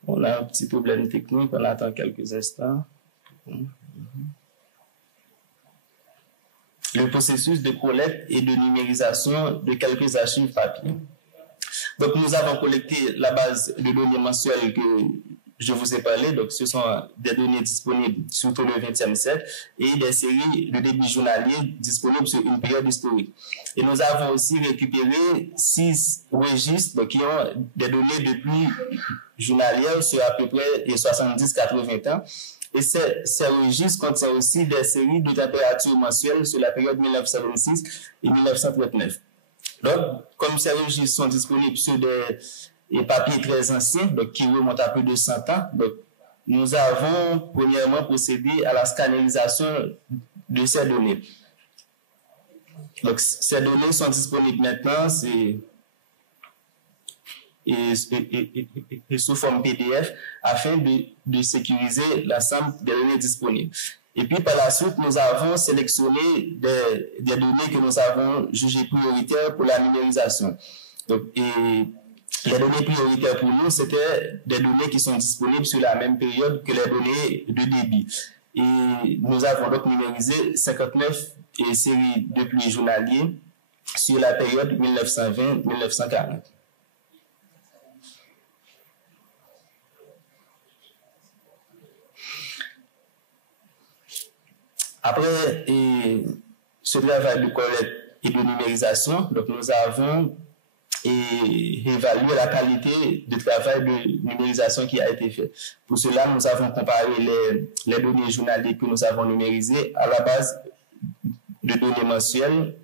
On a un petit problème technique, on attend quelques instants. Le processus de collecte et de numérisation de quelques archives papier. Donc, nous avons collecté la base de données mensuelles que je vous ai parlé. Donc, ce sont des données disponibles surtout le XXe siècle et des séries de débits journaliers disponibles sur une période historique. Et nous avons aussi récupéré 6 registres donc, qui ont des données de pluie journalières sur à peu près 70-80 ans. Et ces registres contiennent aussi des séries de températures mensuelles sur la période 1926 et 1939. Donc, comme ces registres sont disponibles sur des papiers très anciens, donc qui remontent à plus de 100 ans, donc, nous avons premièrement procédé à la scannerisation de ces données. Donc, ces données sont disponibles maintenant et sous forme PDF afin de sécuriser l'ensemble des données disponibles. Et puis, par la suite, nous avons sélectionné des données que nous avons jugées prioritaires pour la numérisation. Donc, et les données prioritaires pour nous, c'était des données qui sont disponibles sur la même période que les données de débit. Et nous avons donc numérisé 59 séries de pluies journaliers sur la période 1920-1940. Après ce travail de collecte et de numérisation, donc nous avons évalué la qualité du travail de numérisation qui a été fait. Pour cela, nous avons comparé les données journalières que nous avons numérisées à la base de données mensuelles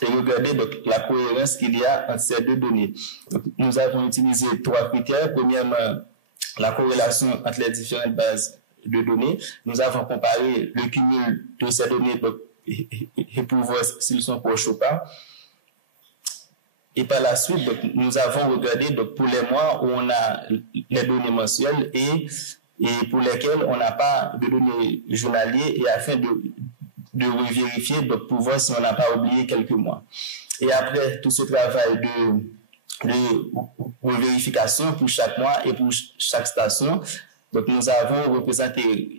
et regarder donc, la cohérence qu'il y a entre ces deux données. Donc, nous avons utilisé 3 critères. Premièrement, la corrélation entre les différentes bases de données. Nous avons comparé le cumul de ces données donc, et pour voir s'ils sont proches ou pas. Et par la suite, donc, nous avons regardé donc, pour les mois où on a les données mensuelles et pour lesquelles on n'a pas de données journalières et afin de vérifier donc, pour voir si on n'a pas oublié quelques mois. Et après tout ce travail de vérification pour chaque mois et pour chaque station, donc, nous avons représenté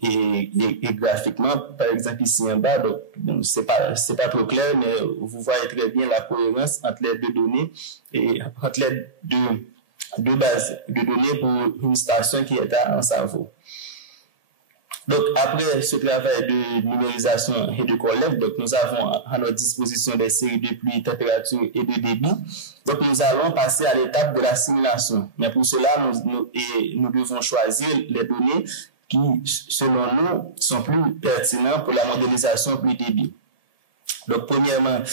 graphiquement, par exemple, ici en bas, donc, bon, c'est pas trop clair, mais vous voyez très bien la cohérence entre les deux données et entre les deux bases de données pour une station qui est en Savoie. Donc, après ce travail de numérisation et de collecte, donc, nous avons à notre disposition des séries de pluie, température et de débit. Donc, nous allons passer à l'étape de la simulation. Mais pour cela, nous devons choisir les données qui, selon nous, sont plus pertinentes pour la modélisation pluie débit. Donc, premièrement,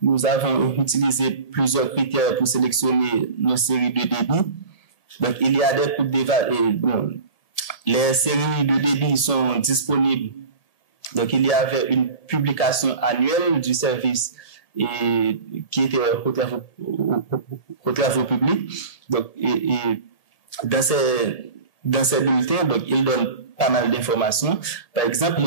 nous avons utilisé plusieurs critères pour sélectionner nos séries de débit. Donc, il y a des coupes d'évaluation. Les séries de débit sont disponibles. Donc, il y avait une publication annuelle du service qui était aux travaux publics. Donc, dans dans ces bulletins, donc il donne pas mal d'informations. Par exemple,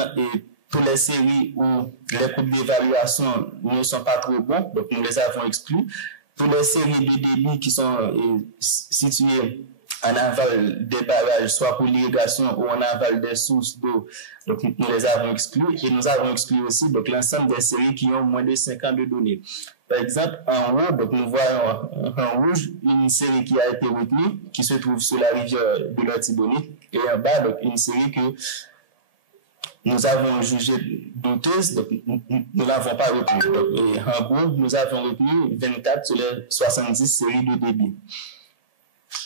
pour les séries où les coûts d'évaluation ne sont pas trop bons, donc nous les avons exclus. Pour les séries de débit qui sont situées en aval des barrages, soit pour l'irrigation ou en aval des sources d'eau, donc nous les avons exclus. Et nous avons exclu aussi donc l'ensemble des séries qui ont moins de 5 ans de données. Par exemple, en haut, donc nous voyons en rouge une série qui a été retenue, qui se trouve sur la rivière de l'Artibonite, et en bas, donc une série que nous avons jugée douteuse, donc nous ne l'avons pas retenue. Donc, en gros, nous avons retenu 24 sur les 70 séries de débit.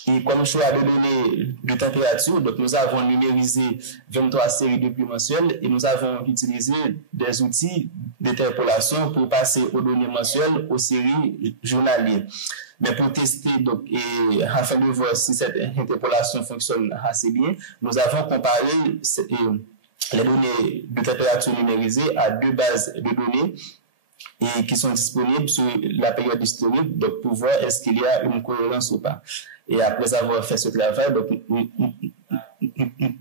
Et comme choix de données de température, donc nous avons numérisé 23 séries de pluie mensuelles et nous avons utilisé des outils d'interpolation pour passer aux données mensuelles aux séries journalières. Mais pour tester, donc, et afin de voir si cette interpolation fonctionne assez bien, nous avons comparé les données de température numérisées à 2 bases de données et qui sont disponibles sur la période historique, donc pour voir est-ce qu'il y a une cohérence ou pas. Et après avoir fait ce travail, donc,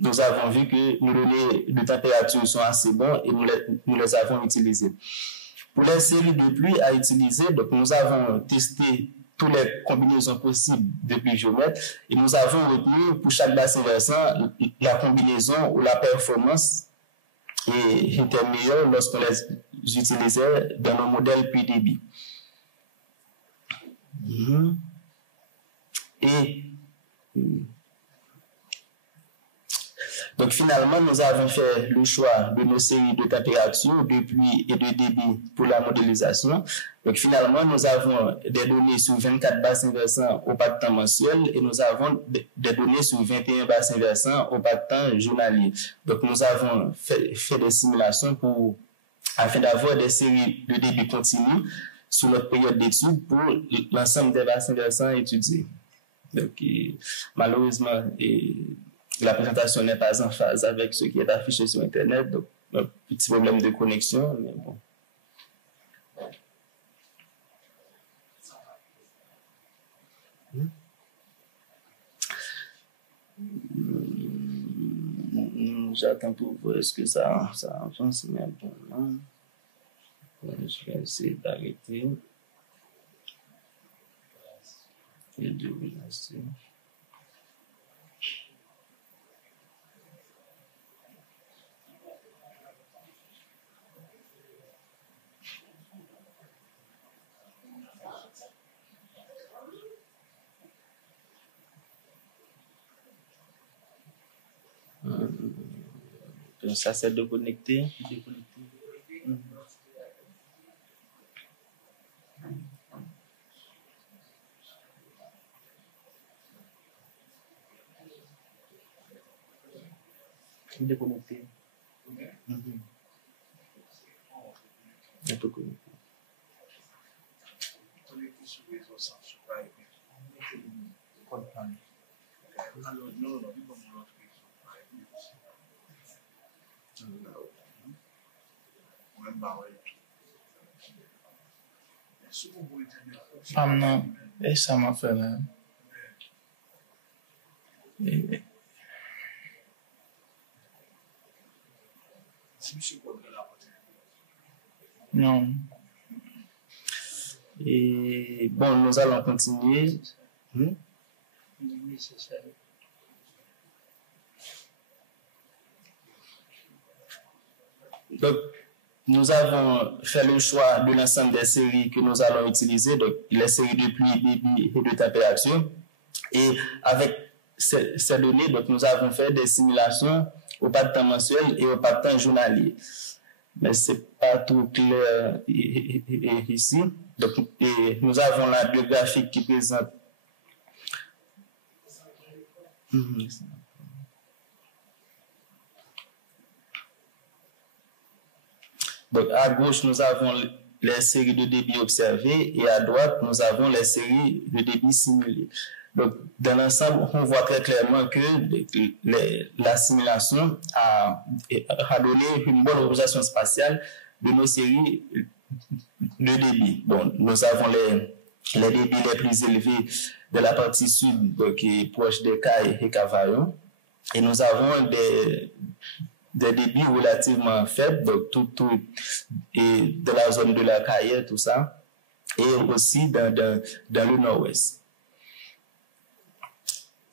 nous avons vu que nos données de température sont assez bonnes et nous les avons utilisées. Pour les séries de pluie à utiliser, donc, nous avons testé toutes les combinaisons possibles de pluviomètres et nous avons retenu pour chaque bassin versant la combinaison ou la performance était meilleure lorsqu'on les utilisait dans nos modèles pluie débit. Et donc finalement, nous avons fait le choix de nos séries de température, de pluie et de débit pour la modélisation. Donc finalement, nous avons des données sur 24 bassins versants au pas de temps mensuel et nous avons des données sur 21 bassins versants au pas de temps journalier. Donc nous avons fait des simulations afin d'avoir des séries de débit continu sur notre période d'étude pour l'ensemble des bassins versants étudiés. Donc, malheureusement, la présentation n'est pas en phase avec ce qui est affiché sur Internet, donc un petit problème de connexion, mais bon. J'attends pour voir est-ce que ça avance, mais bon, non. Je vais essayer d'arrêter. Et de relancer. Ça c'est de connecter. Déconnecter. Un peu connecté. Non, et ça m'a fait même. Non. Et bon, nous allons continuer. Donc, nous avons fait le choix de l'ensemble des séries que nous allons utiliser, donc les séries de pluie, débit et de température. Et avec ces données, donc, nous avons fait des simulations au pas de temps mensuel et au pas de temps journalier. Mais ce n'est pas tout clair ici. Donc, nous avons là deux graphiques qui présentent. Donc, à gauche, nous avons les séries de débit observées et à droite, nous avons les séries de débit simulées. Donc, dans l'ensemble, on voit très clairement que la simulation a donné une bonne représentation spatiale de nos séries de débit. Bon, nous avons les débits les plus élevés de la partie sud, donc, qui est proche des Cayes et Cavaillon. et nous avons des débits relativement faibles, donc tout et de la zone de la Cayenne, tout ça, et aussi dans le nord-ouest.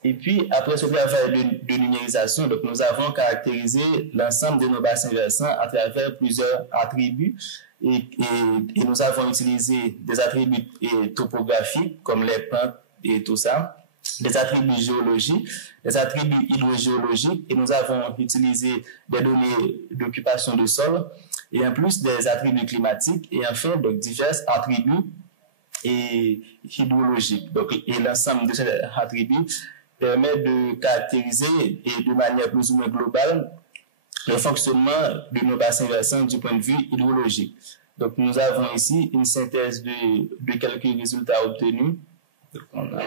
Et puis, après ce travail de numérisation, donc nous avons caractérisé l'ensemble de nos bassins versants à travers plusieurs attributs et nous avons utilisé des attributs topographiques comme les pentes et tout ça, des attributs géologiques, des attributs hydrogéologiques et nous avons utilisé des données d'occupation de sol et en plus des attributs climatiques et enfin donc divers attributs hydrologiques. Donc, et l'ensemble de ces attributs permet de caractériser et de manière plus ou moins globale le fonctionnement de nos bassins versants du point de vue hydrologique. Donc, nous avons ici une synthèse de quelques résultats obtenus. Donc, on a...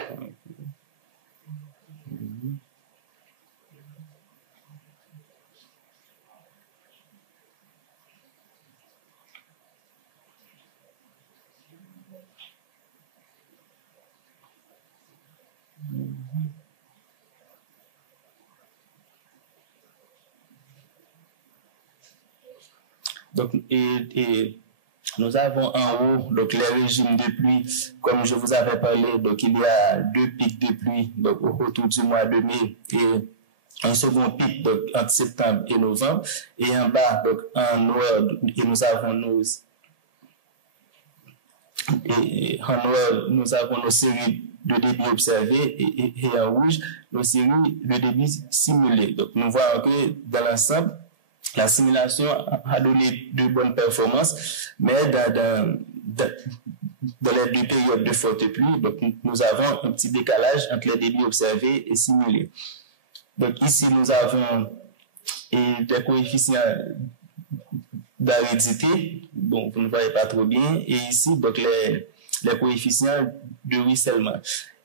Donc, et nous avons en haut donc, les régimes de pluie, comme je vous avais parlé. Donc, il y a 2 pics de pluie donc, autour du mois de mai et un second pic donc, entre septembre et novembre. Et en bas, donc, en noir, et nous avons nos séries de débit observées et en rouge, nos séries de débit simulées. Donc, nous voyons que dans l'ensemble, la simulation a donné de bonnes performances, mais dans les 2 périodes de forte pluie, donc nous avons un petit décalage entre les débits observés et simulés. Donc ici, nous avons des coefficients d'aridité, bon, vous ne voyez pas trop bien, et ici, donc les coefficients de ruissellement.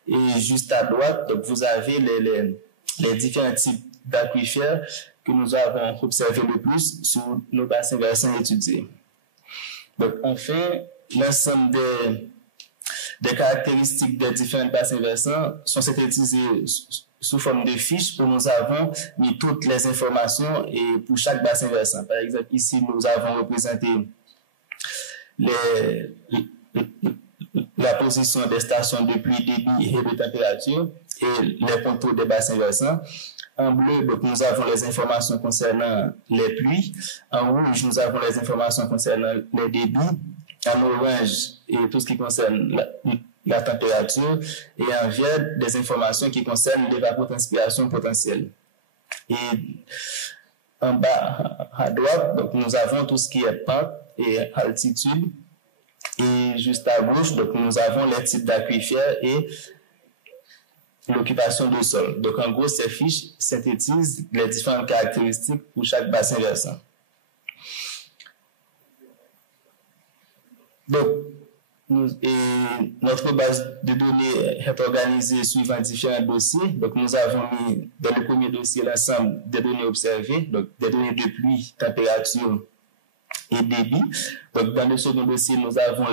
Et juste à droite, donc, vous avez les différents types d'aquifères que nous avons observé le plus sur nos bassins versants étudiés. Donc, enfin, l'ensemble des caractéristiques des différents bassins versants sont synthétisées sous forme de fiches où nous avons mis toutes les informations et pour chaque bassin versant. Par exemple, ici, nous avons représenté la position des stations de pluie, débit et de température et les contours des bassins versants. En bleu, donc, nous avons les informations concernant les pluies. En rouge, nous avons les informations concernant les débits. En orange, et tout ce qui concerne la température. Et en vert, des informations qui concernent l'évapotranspiration potentielle. Et en bas à droite, donc, nous avons tout ce qui est pente et altitude. Et juste à gauche, donc, nous avons les types d'aquifères et l'occupation du sol. Donc, en gros, ces fiches synthétisent les différentes caractéristiques pour chaque bassin versant. Donc, notre base de données est organisée suivant différents dossiers. Donc, nous avons mis dans le premier dossier l'ensemble des données observées, donc des données de pluie, température et débit. Donc, dans le second dossier, nous avons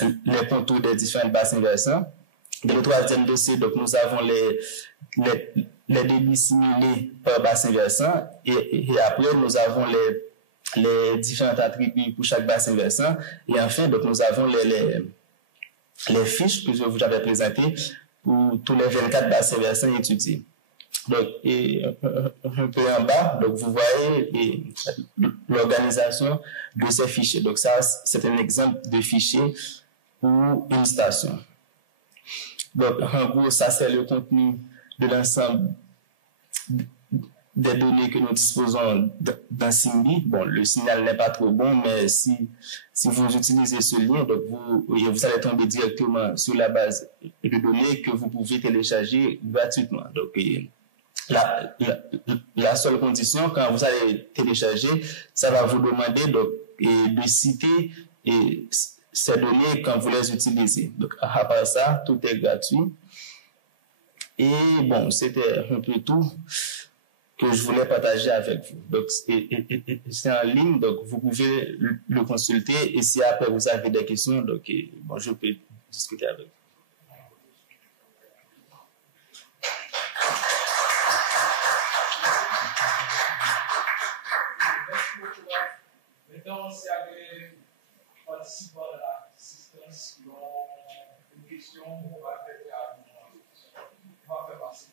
les contours des différents bassins versants. Dans le troisième dossier, donc, nous avons les débits simulés par bassin versant et après, nous avons les différents attributs pour chaque bassin versant et enfin, donc, nous avons les fiches que je vous avais présentées pour tous les 24 bassins versants étudiés. Donc, et un peu en bas, donc, vous voyez l'organisation de ces fichiers. Donc, ça, c'est un exemple de fichier pour une station. Donc, en gros, ça, c'est le contenu de l'ensemble des données que nous disposons dans Simbi. Bon, le signal n'est pas trop bon, mais si vous utilisez ce lien, donc vous allez tomber directement sur la base de données que vous pouvez télécharger gratuitement. Donc, la seule condition, quand vous allez télécharger, ça va vous demander donc, de citer ces données quand vous les utilisez. Donc, à part ça, tout est gratuit. Et bon, c'était un peu tout que je voulais partager avec vous. Donc, c'est en ligne, donc vous pouvez le consulter. Et si après vous avez des questions, donc, bon, je peux discuter avec vous. Maintenant, s'il y a des participants à l'assistance qui ont une question, on va faire passer.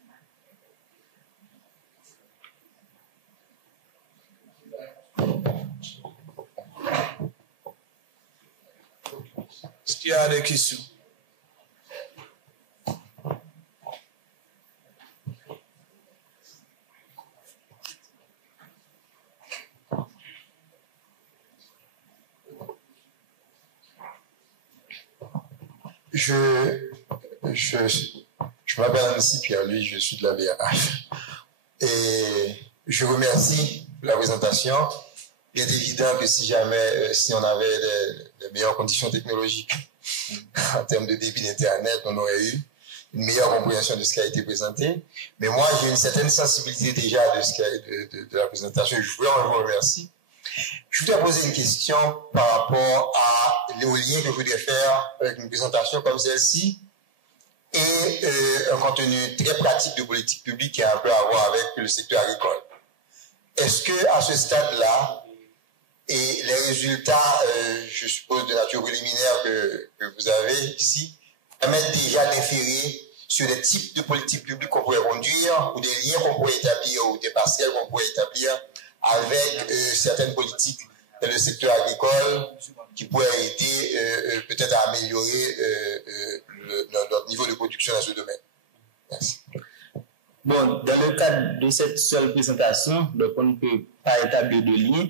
Est-ce qu'il y a des questions? Je m'appelle Annecy Pierre-Louis, je suis de la BRH. Et je remercie pour la présentation. Il est évident que si on avait les meilleures conditions technologiques en termes de débit d'Internet, on aurait eu une meilleure compréhension de ce qui a été présenté. Mais moi, j'ai une certaine sensibilité déjà de la présentation. Je voulais en remercier. Je voudrais poser une question par rapport au lien que je voudrais faire avec une présentation comme celle-ci et un contenu très pratique de politique publique qui a un peu à voir avec le secteur agricole. Est-ce que à ce stade-là, et les résultats, je suppose, de nature préliminaire que vous avez ici, permettent déjà d'inférer sur des types de politiques publiques qu'on pourrait conduire ou des liens qu'on pourrait établir ou des passerelles qu'on pourrait établir avec certaines politiques dans le secteur agricole qui pourraient aider peut-être à améliorer notre niveau de production dans ce domaine. Merci. Bon, dans le cadre de cette seule présentation, donc on ne peut pas établir de lien,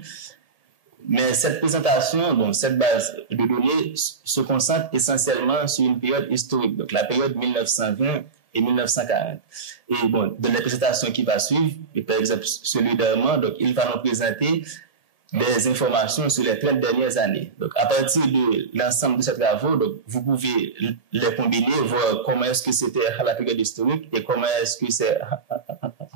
mais cette présentation, donc cette base de données se concentre essentiellement sur une période historique, donc la période 1920 et 1940. Et bon, dans la présentation qui va suivre, et par exemple solidairement, donc il va nous présenter des informations sur les 30 dernières années. Donc, à partir de l'ensemble de ces travaux, donc, vous pouvez les combiner, voir comment est-ce que c'était à la période historique et comment est-ce que c'est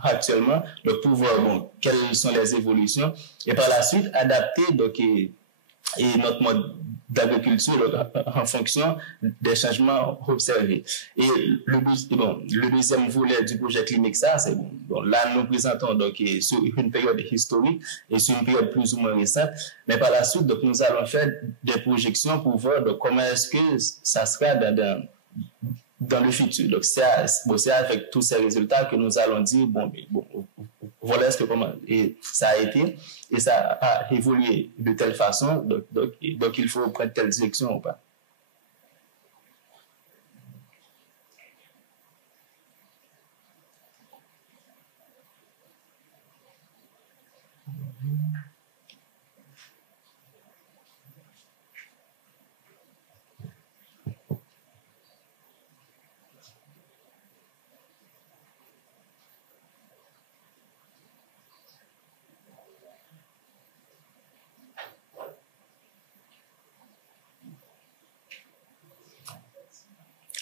actuellement, donc, pour voir, bon, quelles sont les évolutions et par la suite, adapter, donc, et notre mode d'agriculture en fonction des changements observés. Et le deuxième volet du projet Climixa, c'est bon, là nous présentons donc sur une période historique et sur une période plus ou moins récente, mais par la suite donc nous allons faire des projections pour voir donc, comment est-ce que ça sera dans le futur. Donc c'est avec tous ces résultats que nous allons dire voilà ce que comment et ça a été et ça a évolué de telle façon, donc il faut prendre telle direction ou pas.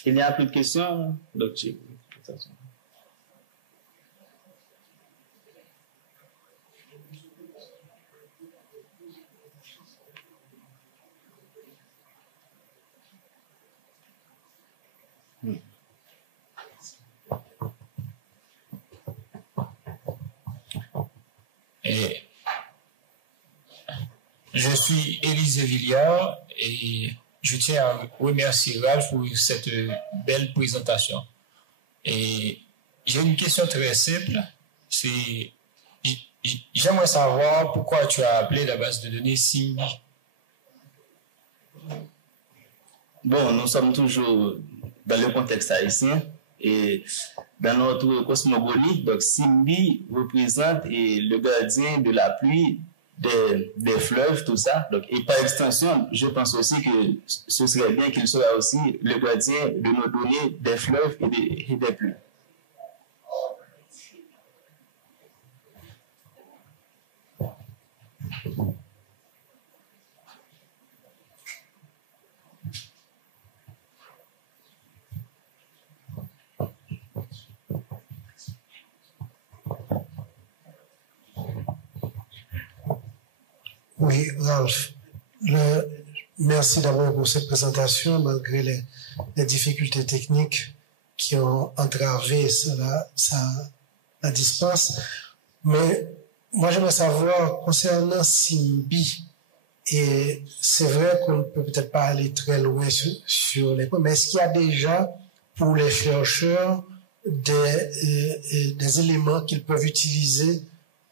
Il n'y a plus de questions, docteur. Je suis Élise Villiard et je tiens à remercier Ralph pour cette belle présentation. Et j'ai une question très simple. J'aimerais savoir pourquoi tu as appelé la base de données Simbi. Bon, nous sommes toujours dans le contexte haïtien et dans notre cosmogonie, donc Simbi représente le gardien de la pluie, des fleuves, tout ça. Donc, et par extension, je pense aussi que ce serait bien qu'il soit aussi le gardien de nos données des fleuves et des pluies. Oui, Ralph, merci d'abord pour cette présentation, malgré les difficultés techniques qui ont entravé la dispense. Mais moi, j'aimerais savoir, concernant Simbi, Et c'est vrai qu'on ne peut peut-être pas aller très loin sur les points, mais est-ce qu'il y a déjà pour les chercheurs des éléments qu'ils peuvent utiliser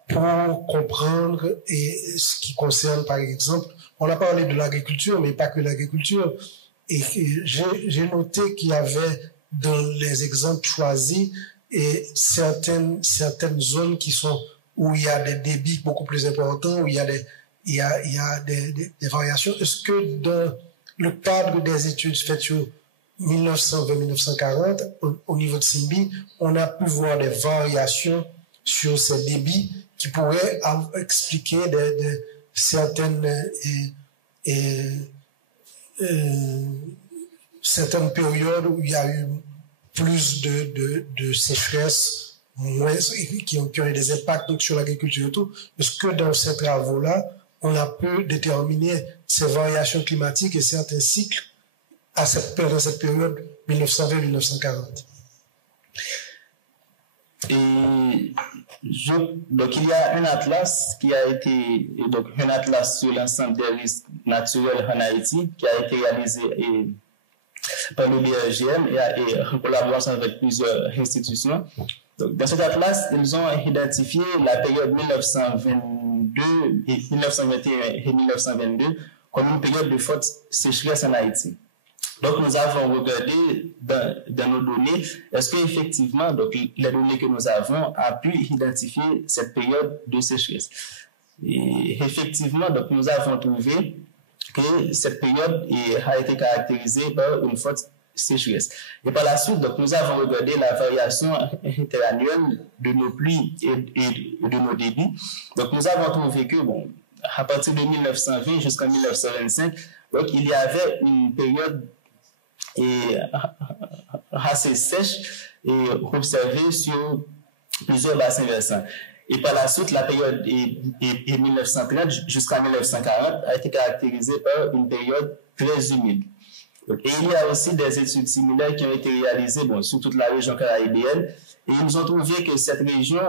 pour comprendre et ce qui concerne, par exemple, on a parlé de l'agriculture, mais pas que l'agriculture. Et j'ai noté qu'il y avait dans les exemples choisis et certaines zones qui sont où il y a des débits beaucoup plus importants, où il y a des variations. Est-ce que dans le cadre des études faites sur 1920-1940, au niveau de Simbi, on a pu voir des variations sur ces débits qui pourraient expliquer certaines périodes où il y a eu plus de sécheresse, moins, qui ont eu des impacts donc, sur l'agriculture et tout. Est-ce que dans ces travaux-là, on a pu déterminer ces variations climatiques et certains cycles dans cette période 1920-1940? Donc, il y a un atlas qui a été, donc, un atlas sur l'ensemble des risques naturels en Haïti qui a été réalisé par le BRGM et en collaboration avec plusieurs institutions. Donc, dans cet atlas, ils ont identifié la période 1921 et 1922 comme une période de forte sécheresse en Haïti. Donc, nous avons regardé dans nos données, est-ce qu'effectivement, donc, les données que nous avons a pu identifier cette période de sécheresse. Et effectivement, donc, nous avons trouvé que cette période a été caractérisée par une forte sécheresse. Et par la suite, donc, nous avons regardé la variation interannuelle de nos pluies et de nos débits. Donc, nous avons trouvé que, bon, à partir de 1920 jusqu'en 1925, donc, il y avait une période assez sèche et observée sur plusieurs bassins versants. Et par la suite, la période de 1930 jusqu'à 1940 a été caractérisée par une période très humide. Donc, et il y a aussi des études similaires qui ont été réalisées sur toute la région caribéenne et ils ont trouvé que cette région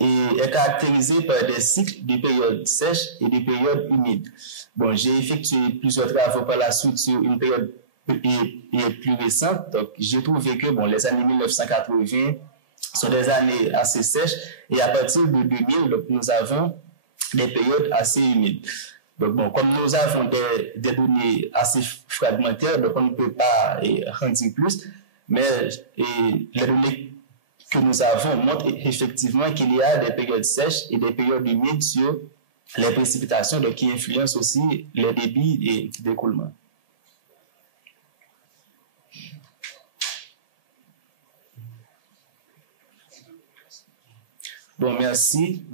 est caractérisée par des cycles de périodes sèches et de périodes humides. Bon, j'ai effectué plusieurs travaux par la suite sur une période plus récente. Donc, j'ai trouvé que les années 1980 sont des années assez sèches et à partir de 2000, donc, nous avons des périodes assez humides. Donc, bon, comme nous avons des données assez fragmentaires, donc on ne peut pas en dire plus, mais les données que nous avons montrent effectivement qu'il y a des périodes sèches et des périodes humides sur les précipitations, donc qui influencent aussi les débits d'écoulement. Bon, merci.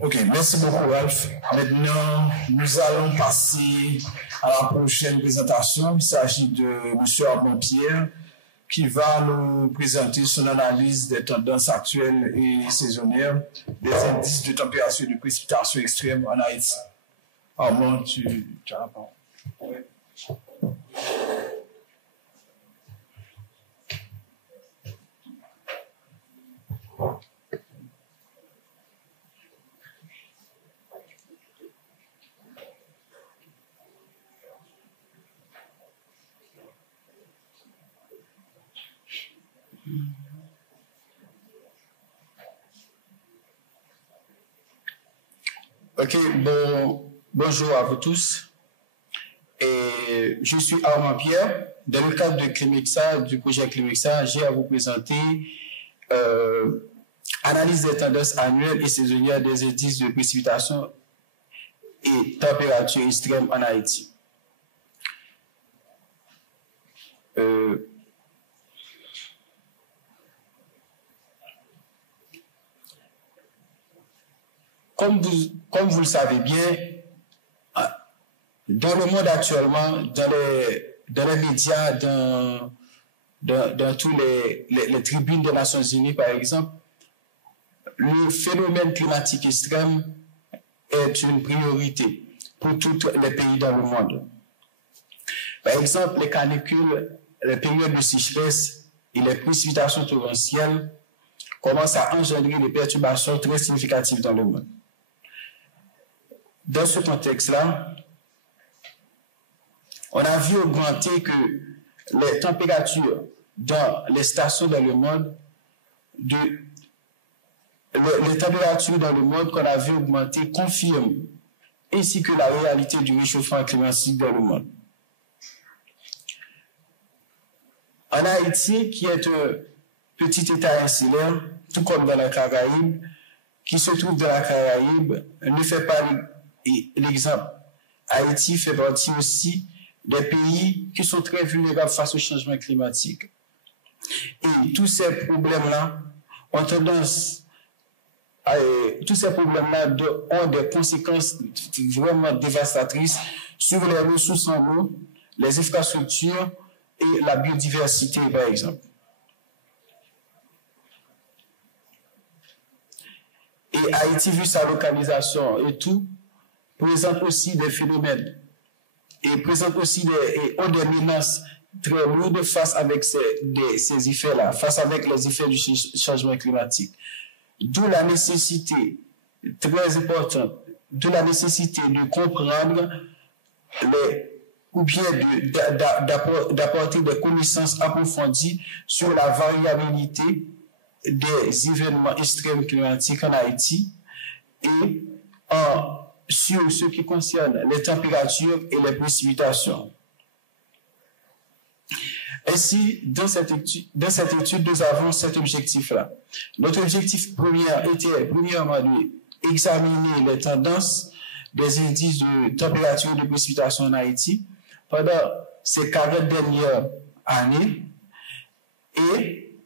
Ok, merci beaucoup, Ralph. Maintenant, nous allons passer à la prochaine présentation. Il s'agit de M. Armand Pierre qui va nous présenter son analyse des tendances actuelles et saisonnières des indices de température et de précipitation extrême en Haïti. Armand, tu as la parole. Oui. Ok, bonjour à vous tous. Et je suis Armand Pierre. Dans le cadre de Climexa, du projet Climexa, j'ai à vous présenter analyse des tendances annuelles et saisonnières des indices de précipitation et température extrême en Haïti. Comme vous le savez bien, dans le monde actuellement, dans les médias, dans tous les tribunes des Nations Unies, par exemple, le phénomène climatique extrême est une priorité pour tous les pays dans le monde. Par exemple, les canicules, les périodes de sécheresse et les précipitations torrentielles commencent à engendrer des perturbations très significatives dans le monde. Dans ce contexte-là, on a vu augmenter que les températures dans les stations dans le monde, les températures dans le monde qu'on a vu augmenter confirment, ainsi que la réalité du réchauffement climatique dans le monde. En Haïti, qui est un petit État insulaire, tout comme dans la Caraïbe, qui se trouve dans la Caraïbe, ne fait pas l'exemple. Haïti fait partie aussi des pays qui sont très vulnérables face au changement climatique. Et tous ces problèmes-là ont tendance tous ces problèmes-là ont des conséquences vraiment dévastatrices sur les ressources en eau, les infrastructures et la biodiversité, par exemple. Et Haïti, vu sa localisation et tout, présente aussi des phénomènes et présente aussi des menaces très lourdes face avec ces effets-là, face avec les effets du changement climatique. D'où la nécessité très importante, d'où la nécessité de comprendre ou bien d'apporter des connaissances approfondies sur la variabilité des événements extrêmes climatiques en Haïti et sur ce qui concerne les températures et les précipitations. Ainsi, dans cette étude, nous avons cet objectif-là. Notre objectif premier était, premièrement, d'examiner les tendances des indices de température et de précipitation en Haïti pendant ces 40 dernières années et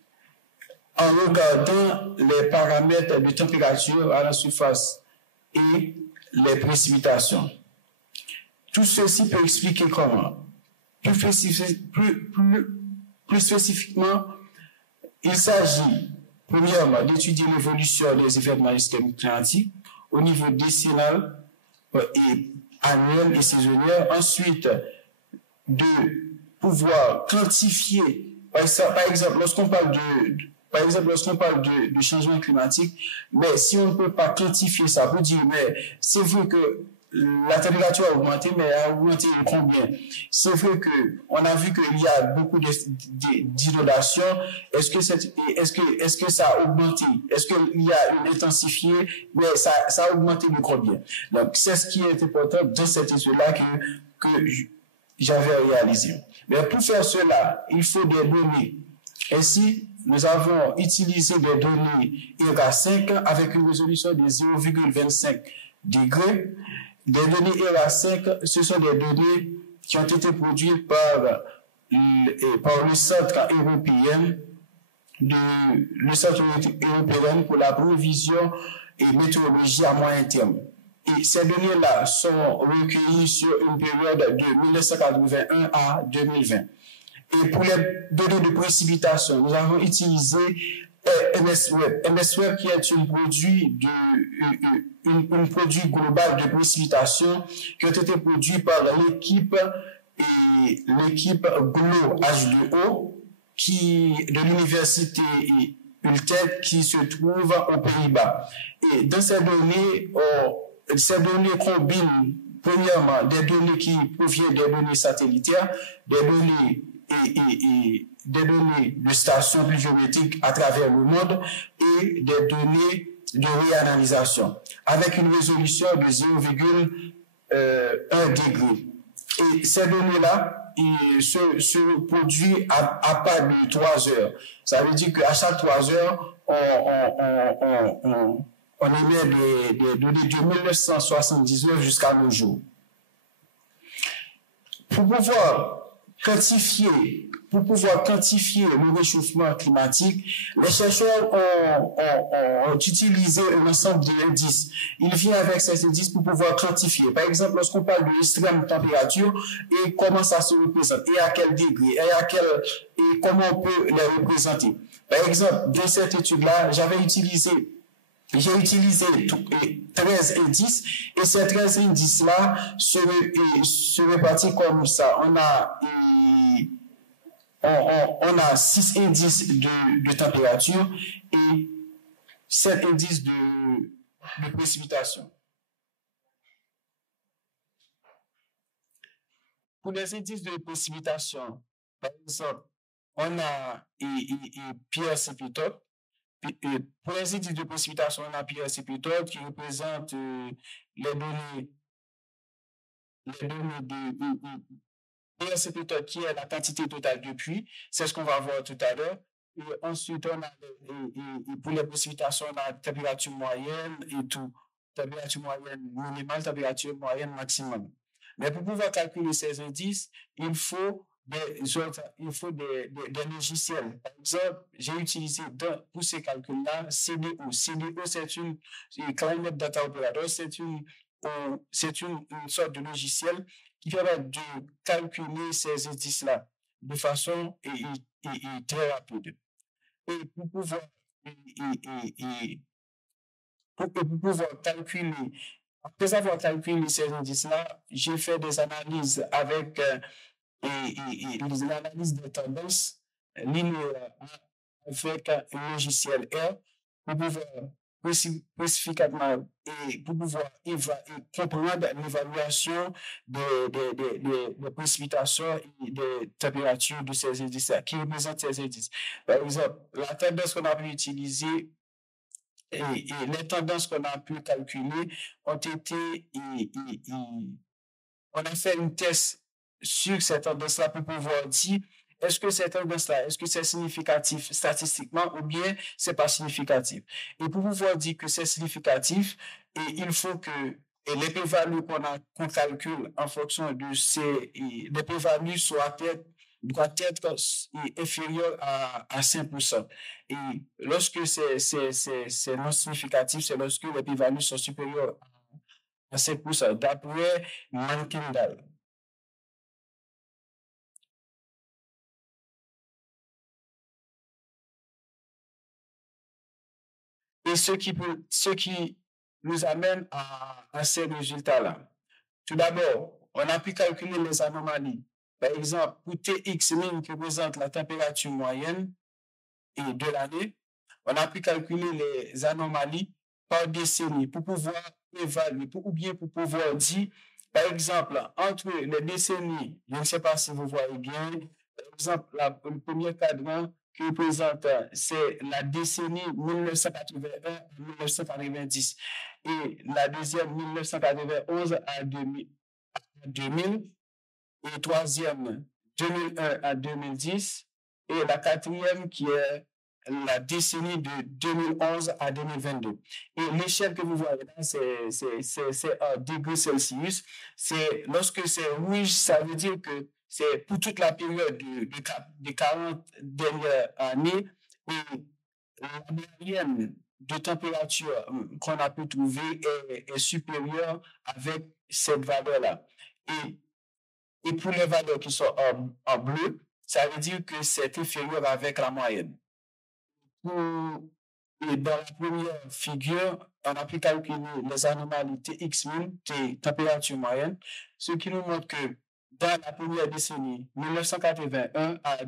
en regardant les paramètres de température à la surface et les précipitations. Tout ceci peut expliquer comment. Plus spécifiquement, il s'agit, premièrement, d'étudier l'évolution des événements extrêmes climatiques au niveau décennal et annuel et saisonnier. Ensuite, de pouvoir quantifier, par exemple, lorsqu'on parle de changement climatique, mais si on ne peut pas quantifier ça, on peut dire, mais c'est vrai que la température a augmenté, mais elle a augmenté combien? C'est vrai qu'on a vu qu'il y a beaucoup d'inondations. Est-ce que ça a augmenté? Est-ce qu'il y a une intensifié? Mais ça a augmenté de combien? Donc, c'est ce qui est important dans cette étude-là que j'avais réalisé. Mais pour faire cela, il faut des données. Ainsi, nous avons utilisé des données ERA5 avec une résolution de 0,25 degrés. Des données ERA5, ce sont des données qui ont été produites par le Centre européen pour la prévision et météorologie à moyen terme. Et ces données-là sont recueillies sur une période de 1981 à 2020. Et pour les données de précipitation, nous avons utilisé MSWeb. MSWeb qui est un produit global de précipitation qui a été produit par l'équipe GLO H2O de l'université Utrecht qui se trouve aux Pays-Bas. Et dans ces données combinent premièrement des données qui proviennent des données satellitaires, des données des données de stations pluviométriques à travers le monde et des données de réanalysation avec une résolution de 0,1 degré. Et ces données-là se produisent à pas de 3 heures. Ça veut dire qu'à chaque 3 heures, on émet des données de 1979 jusqu'à nos jours. Pour pouvoir quantifier le réchauffement climatique, les chercheurs ont utilisé un ensemble d'indices. Ils viennent avec ces indices pour pouvoir quantifier. Par exemple, lorsqu'on parle de l'extrême température et comment ça se représente, et à quel degré, et comment on peut les représenter. Par exemple, dans cette étude-là, j'avais utilisé j'ai utilisé 13 indices et ces 13 indices-là se répartissent comme ça. On a 6 indices de température et 7 indices de précipitation. Pour les indices de précipitation, par exemple, on a Pierre Pitot. Pour les indices de précipitation, on a Pierre Pitot qui représente les données de Pierre Pitot qui est la quantité totale de pluie. C'est ce qu'on va voir tout à l'heure. Et ensuite, on a pour les précipitations, on a température moyenne et tout. Température moyenne minimale, température moyenne maximum. Mais pour pouvoir calculer ces indices, il faut des logiciels. Par exemple, j'ai utilisé pour ces calculs-là CDO. CDO, c'est une Climate Data Operator, c'est une sorte de logiciel qui permet de calculer ces indices-là de façon très rapide. Et pour pouvoir calculer, après avoir calculé ces indices-là, j'ai fait des analyses avec les analyses de tendance linéaire avec un logiciel R pour pouvoir spécifiquement et pour pouvoir comprendre l'évaluation des précipitations et des températures de ces indices-là, qui représentent ces indices. Par exemple, la tendance qu'on a pu utiliser et les tendances qu'on a pu calculer ont été, on a fait une test sur cette tendance-là pour pouvoir dire est-ce que cette tendance-là, est-ce que c'est significatif statistiquement ou bien c'est pas significatif. Et pour pouvoir dire que c'est significatif, il faut que les p-values qu'on calcule en fonction de les p-values doit être inférieur à 5%. Et lorsque c'est non significatif, c'est lorsque les p-values sont supérieures à 5%, d'après Mankindal. Et ce qui nous amène à ces résultats-là. Tout d'abord, on a pu calculer les anomalies. Par exemple, pour Tx min qui représente la température moyenne de l'année, on a pu calculer les anomalies par décennie pour pouvoir évaluer, ou bien pour pouvoir dire, par exemple, entre les décennies, je ne sais pas si vous voyez bien, par exemple, le premier cadran qui représente, c'est la décennie 1981 à 1990 et la deuxième 1991 à 2000 et troisième 2001 à 2010 et la quatrième qui est la décennie de 2011 à 2022. Et l'échelle que vous voyez là, c'est en degrés Celsius. C'est lorsque c'est rouge, ça veut dire que c'est pour toute la période de 40 dernières années. Et la moyenne de température qu'on a pu trouver est supérieure avec cette valeur-là. Et pour les valeurs qui sont en bleu, ça veut dire que c'est inférieur avec la moyenne. Et dans la première figure, on a pu calculer les anomalies Tx min, température moyenne, ce qui nous montre que dans la première décennie, 1981 à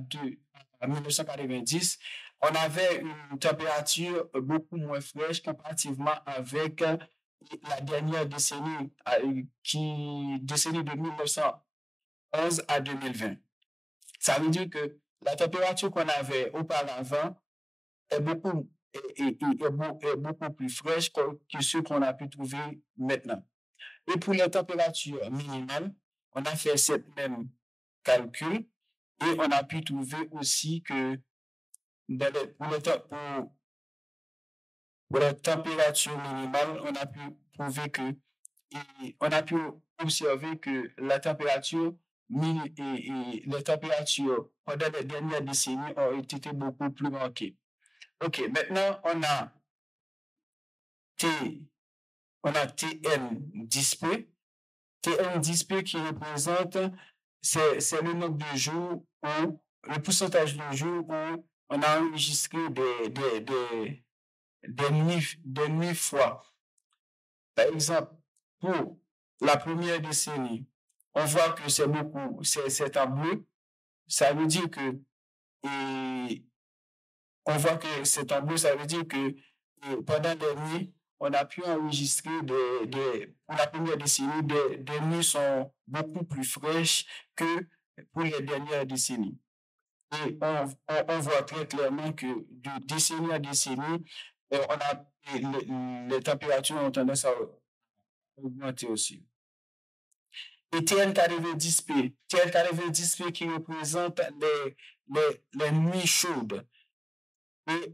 1990, on avait une température beaucoup moins fraîche comparativement avec la dernière décennie, décennie de 1911 à 2020. Ça veut dire que la température qu'on avait auparavant est beaucoup plus fraîche que ce qu'on a pu trouver maintenant. Et pour les températures minimales, on a fait cette même calcul et on a pu trouver aussi que pour les températures minimales, on a pu prouver que on a pu observer que la température les températures pendant les dernières décennies ont été beaucoup plus marquées. OK, maintenant on a TN display. TN display qui représente, c'est le nombre de jours ou le pourcentage de jours où on a enregistré des nuits froides. Par exemple, pour la première décennie, on voit que c'est en bleu. Ça veut dire que, et on voit que c'est en bleu, ça veut dire que pendant des nuits, on a pu enregistrer pour la première décennie, des nuits sont beaucoup plus fraîches que pour les dernières décennies. Et on voit très clairement que de décennie à décennie, les températures ont tendance à augmenter aussi. Et TN4010P qui représente les nuits chaudes. Et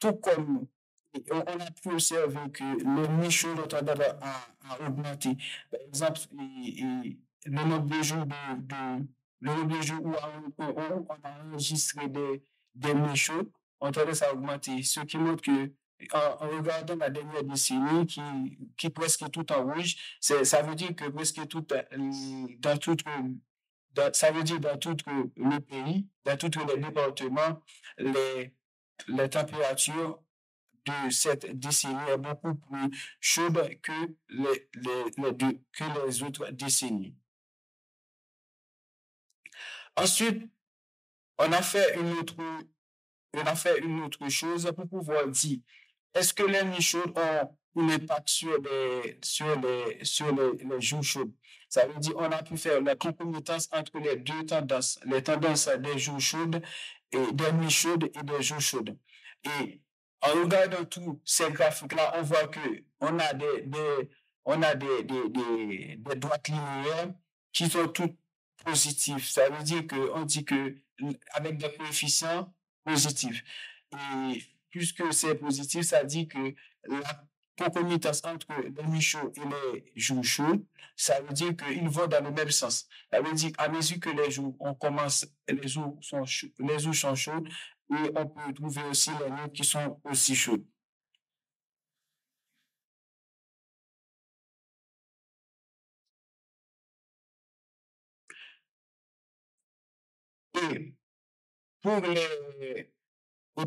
tout comme on a pu observer que les nuits chaudes ont tendance à augmenter. Par exemple, le nombre de jours où on a enregistré des nuits chaudes ont tendance à augmenter. Ce qui montre que, en regardant la dernière décennie qui presque tout en rouge, ça veut dire que presque tout ça veut dire dans tout le pays, dans tous les départements, les températures de cette décennie est beaucoup plus chaude que les autres décennies. Ensuite, on a fait une autre chose pour pouvoir dire, est-ce que les nuits chaudes ont un impact sur les jours chauds? Ça veut dire, on a pu faire la concomitance entre les deux tendances, les tendances des jours chauds et des nuits chaudes et des jours chauds. Et en regardant tous ces graphiques-là, on voit que on a des droites linéaires qui sont toutes positives. Ça veut dire on dit que avec des coefficients positifs. Et puisque c'est positif, ça dit que la concomitance entre les nuits chaudes et les jours chauds, ça veut dire qu'ils vont dans le même sens. Ça veut dire qu'à mesure que les jours sont chauds, et on peut trouver aussi les nuits qui sont aussi chaudes. Et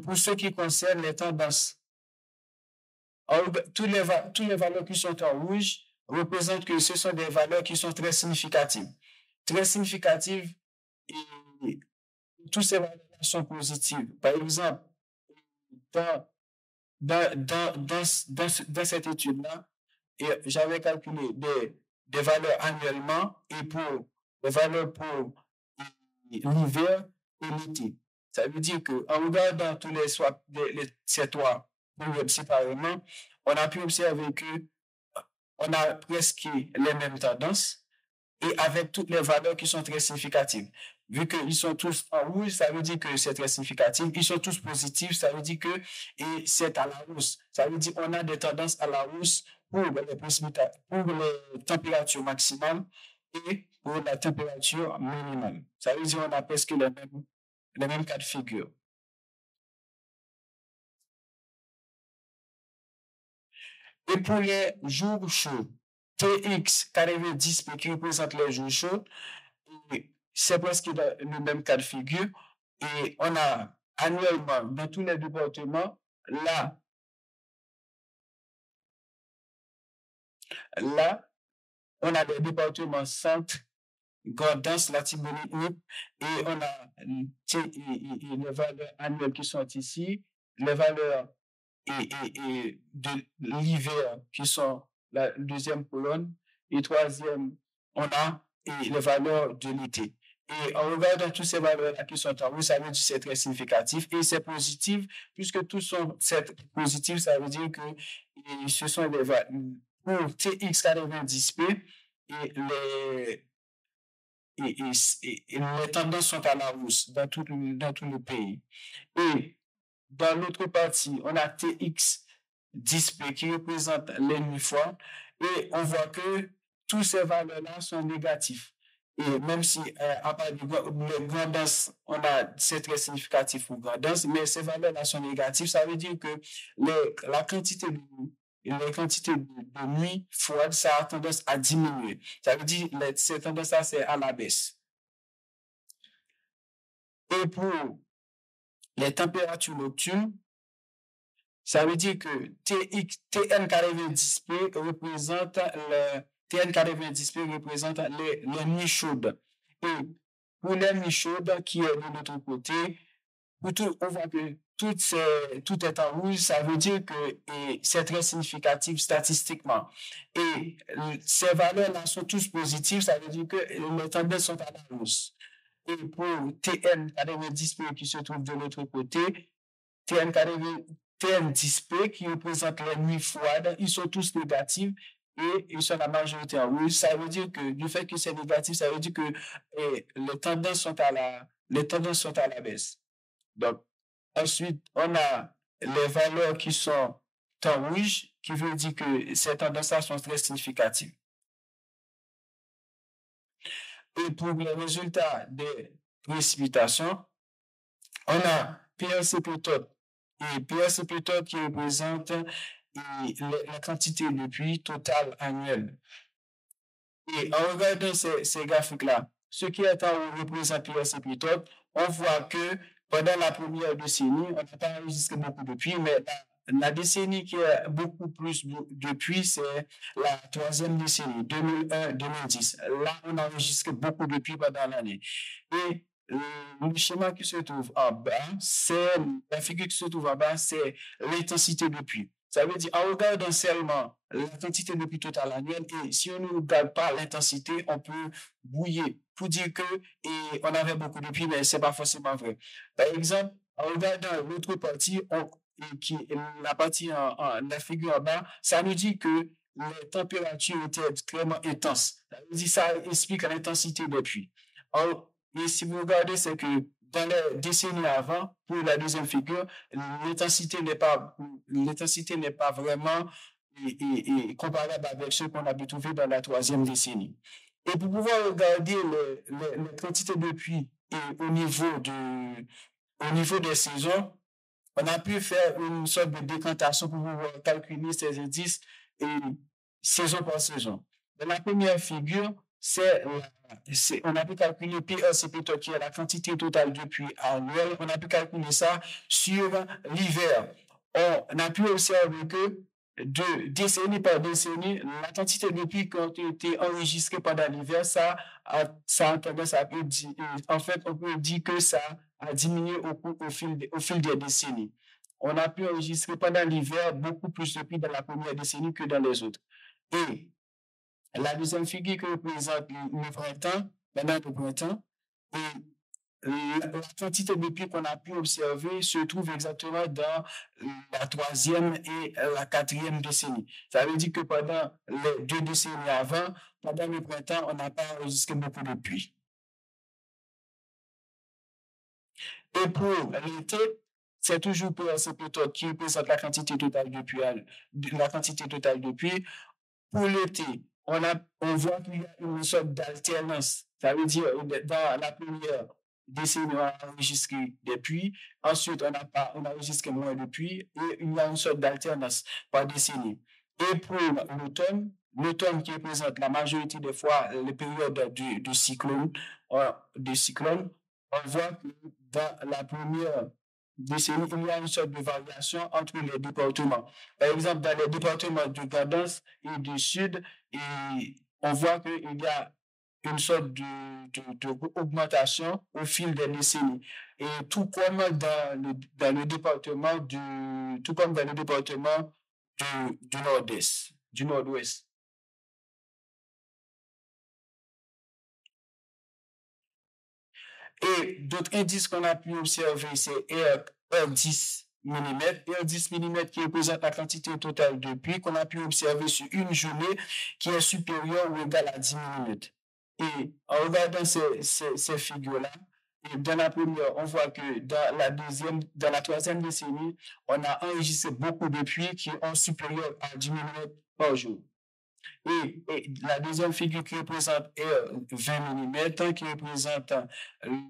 pour ce qui concerne les tendances, tous les valeurs qui sont en rouge représentent que ce sont des valeurs qui sont très significatives. Très significatives, et toutes ces valeurs sont positives. Par exemple, dans cette étude-là, j'avais calculé des valeurs annuellement et pour des valeurs pour l'hiver et l'été. Ça veut dire qu'en regardant tous ces trois périodes séparément, on a pu observer on a presque les mêmes tendances et avec toutes les valeurs qui sont très significatives. Vu qu'ils sont tous en rouge, ça veut dire que c'est très significatif. Ils sont tous positifs, ça veut dire et c'est à la hausse. Ça veut dire qu'on a des tendances à la hausse pour les températures maximales et pour la température minimale. Ça veut dire qu'on a presque les mêmes cas de figure. Et pour les jours chauds, TX4010P qui représente les jours chauds, c'est presque le même cas de figure. Et on a annuellement, dans tous les départements, là, on a des départements centre, Gordance, Latibonite, et on a les valeurs annuelles qui sont ici, les valeurs de l'hiver qui sont la deuxième colonne, et troisième, on a les valeurs de l'été. Et en regardant toutes ces valeurs-là qui sont en rouge, ça veut dire que c'est très significatif et c'est positif, puisque tous sont positifs, ça veut dire que ce sont des valeurs. Pour TX4010P, les tendances sont à la hausse dans tout le pays. Et dans l'autre partie, on a TX10P qui représente les nuits froides et on voit que toutes ces valeurs-là sont négatives. Et même si à part de grandance, c'est très significatif pour grandance, mais ces valeurs-là sont négatives, ça veut dire que la quantité de nuit froide, ça a tendance à diminuer. Ça veut dire que cette tendance-là, c'est à la baisse. Et pour les températures nocturnes, Ça veut dire que TN90P représente les nuits chaudes. Et pour les nuits chaudes qui est de l'autre côté, on voit que tout est en rouge, ça veut dire que c'est très significatif statistiquement. Et ces valeurs-là sont tous positives, ça veut dire que les tendances sont à la hausse. Et pour TN90P qui se trouve de l'autre côté, TN10P qui représente les nuits froides, ils sont tous négatifs et ils sont la majorité en rouge. Ça veut dire que du fait que c'est négatif, ça veut dire que les tendances sont à la baisse. Donc, ensuite, on a les valeurs qui sont en rouge, qui veut dire que ces tendances-là sont très significatives. Et pour les résultats des précipitations, on a PRCP top. Et PRCP top qui représente la quantité de pluie totale annuelle. Et en regardant ces graphiques-là, ce qui est en haut représente PRCP top, on voit que pendant la première décennie, on n'a pas enregistré beaucoup de pluie, mais la décennie qui a beaucoup plus de pluie, c'est la troisième décennie, 2001-2010. Là, on a enregistré beaucoup de pluie pendant l'année. Et le schéma qui se trouve en bas, la figure qui se trouve en bas, c'est l'intensité de pluie. Ça veut dire, en regardant seulement la quantité de pluie totale annuelle, et si on ne regarde pas l'intensité, on peut brouiller pour dire que on avait beaucoup de pluie, mais c'est pas forcément vrai. Par exemple, en regardant l'autre partie, la partie la figure en bas, ça nous dit que les températures étaient extrêmement intenses. Ça veut dire, ça explique l'intensité des pluies. Et si vous regardez, c'est que dans les décennies avant, pour la deuxième figure, l'intensité n'est pas vraiment comparable avec ce qu'on a pu trouver dans la troisième décennie. Et pour pouvoir regarder les quantités de pluie au niveau des saisons, on a pu faire une sorte de décantation pour pouvoir calculer ces indices saison par saison. Dans la première figure, on a pu calculer PRCP top, qui est la quantité totale de pluie annuelle. On a pu calculer ça sur l'hiver. On a pu observer que de décennie par décennie, la quantité de pluie qui ont été enregistrées pendant l'hiver, ça a tendance à en fait, on peut dire que ça a diminué au fil des décennies. On a pu enregistrer pendant l'hiver beaucoup plus de pluie dans la première décennie que dans les autres. Et la deuxième figure qui représente le printemps, pendant le printemps, et la quantité de pluie qu'on a pu observer se trouve exactement dans la troisième et la quatrième décennie. Ça veut dire que pendant les 2 décennies avant, pendant le printemps, on n'a pas enregistré beaucoup de pluie. Et pour l'été, c'est toujours PRCP top qui représente la quantité totale de pluie. Pour l'été, on voit qu'il y a une sorte d'alternance. Ça veut dire, dans la première décennie, on a enregistré des pluies. Ensuite, on a enregistré moins de pluie. Et il y a une sorte d'alternance par décennie. Et pour l'automne qui représente la majorité des fois les périodes de cyclone, on voit que dans la première décennie, il y a une sorte de variation entre les départements. Par exemple, dans les départements de Gaudens et du Sud, on voit qu'il y a une sorte d'augmentation au fil des décennies. Et tout comme dans le département du Nord-Ouest. Et d'autres indices qu'on a pu observer, c'est R10 mm. R10 mm qui représente la quantité totale de pluie qu'on a pu observer sur une journée qui est supérieure ou égale à 10 mm. Et en regardant ces figures-là, dans la première, on voit que dans la troisième décennie, on a enregistré beaucoup de pluies qui sont supérieures à 10 mm par jour. Et la deuxième figure qui représente 20 mm, qui représente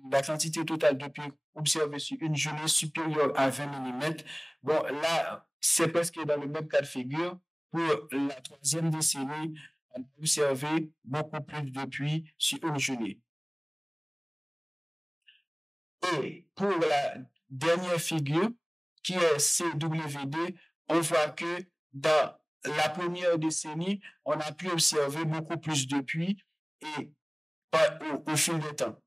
la quantité totale de pluie observée sur une journée supérieure à 20 mm. Bon, là, c'est presque dans le même cas de figure. Pour la troisième décennie, on a observé beaucoup plus de pluie sur une journée. Et pour la dernière figure, qui est CWD, on voit que dans la première décennie, on a pu observer beaucoup plus de pluie et au fil du temps.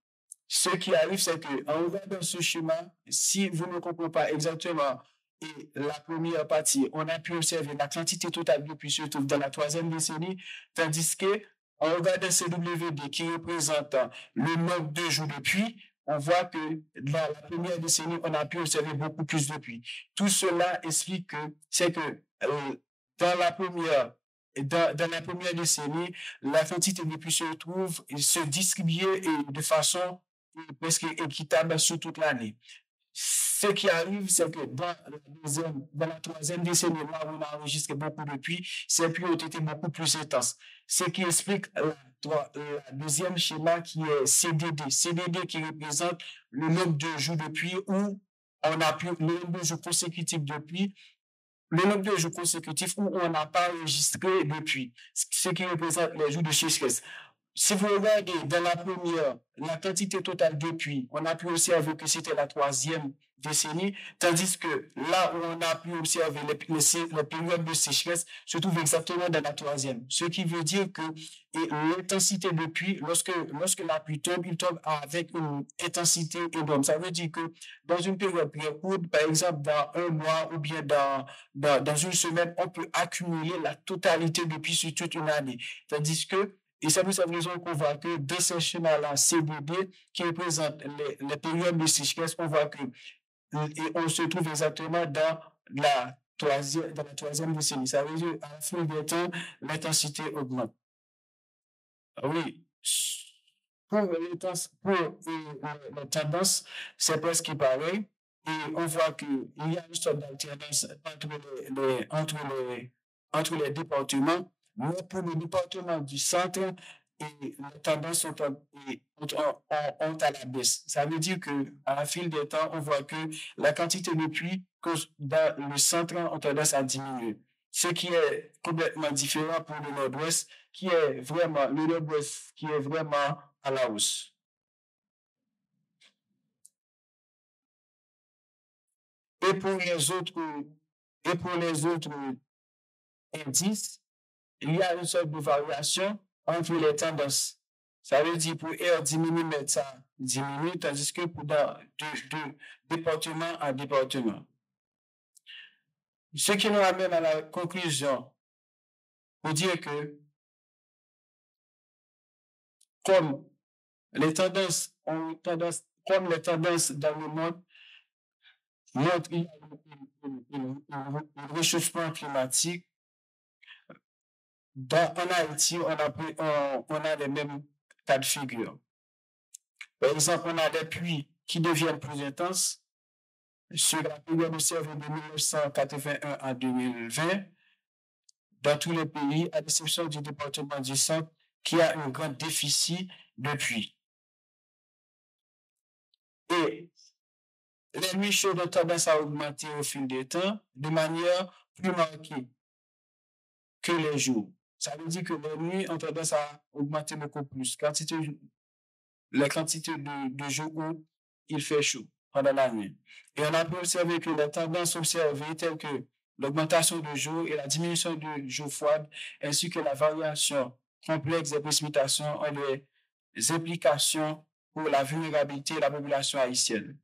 Ce qui arrive, c'est que en regardant ce schéma, si vous ne comprenez pas exactement et la première partie, on a pu observer la quantité totale de pluie se trouve dans la troisième décennie, tandis que en regardant CWD qui représente le nombre de jours de pluie, on voit que dans la première décennie, on a pu observer beaucoup plus de pluie. Tout cela explique que c'est que dans la première décennie, la quantité de pluie se distribuait de façon presque équitable sur toute l'année. Ce qui arrive, c'est que dans la troisième décennie, là où on a enregistré beaucoup de pluie, ces pluies ont été beaucoup plus intenses. Ce qui explique la deuxième schéma qui est CDD. CDD qui représente le nombre de jours de pluie où on a pu, le nombre de jours consécutifs de pluie, le nombre de jours consécutifs où on n'a pas enregistré de pluie. Ce qui représente les jours de sécheresse. Si vous regardez dans la première, la quantité totale de pluie, on a pu observer que c'était la troisième décennie, tandis que là où on a pu observer les périodes de sécheresse se trouve exactement dans la troisième. Ce qui veut dire que l'intensité de pluie, lorsque la pluie tombe, il tombe avec une intensité énorme. Ça veut dire que dans une période très courte, par exemple dans un mois ou bien dans une semaine, on peut accumuler la totalité de pluie sur toute une année. Tandis que et c'est pour cette raison qu'on voit que dans ce schéma-là, CDD, qui représente les périodes de sécheresse, on voit que on se trouve exactement dans la troisième décennie. Ça veut dire, à la fin du temps, l'intensité augmente. Oui. Pour la tendance, c'est presque pareil. Et on voit qu'il y a une sorte d'alternance entre les départements. Mais pour le département du centre, les tendances ont à la baisse. Ça veut dire qu'à la file des temps, on voit que la quantité de pluie dans le centre ont tendance à diminuer. Ce qui est complètement différent pour le nord-ouest, le nord-ouest qui est vraiment à la hausse. Et pour les autres indices, il y a une sorte de variation entre les tendances. Ça veut dire pour R 10 mm, ça diminue, tandis que pour de département à département. Ce qui nous amène à la conclusion pour dire que comme les tendances dans le monde montrent qu'il y a un réchauffement climatique, en Haïti, on a les mêmes cas de figure. Par exemple, on a des pluies qui deviennent plus intenses sur la période observée de 1981 à 2020 dans tous les pays, à l'exception du département du Centre qui a un grand déficit de pluie. Et les nuits chaudes ont tendance à augmenter au fil du temps de manière plus marquée que les jours. Ça veut dire que les nuits ont tendance à augmenter beaucoup plus. La quantité de jours où il fait chaud pendant la nuit. Et on a pu observer que les tendances observées telles que l'augmentation de jours et la diminution de jours froides, ainsi que la variation complexe des précipitations ont des implications pour la vulnérabilité de la population haïtienne.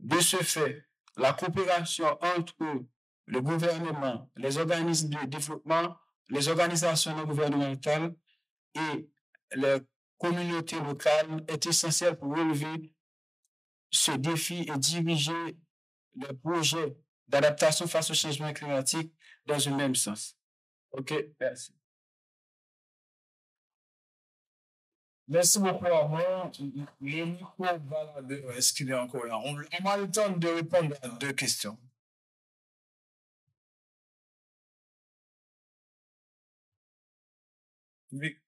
De ce fait, la coopération entre le gouvernement, les organismes de développement, les organisations non gouvernementales et les communautés locales est essentielle pour relever ce défi et diriger les projets d'adaptation face au changement climatique dans un même sens. OK, merci. Merci beaucoup, Armand. Le micro va est-ce qu'il est encore là? On a le temps de répondre à 2 questions. Oui.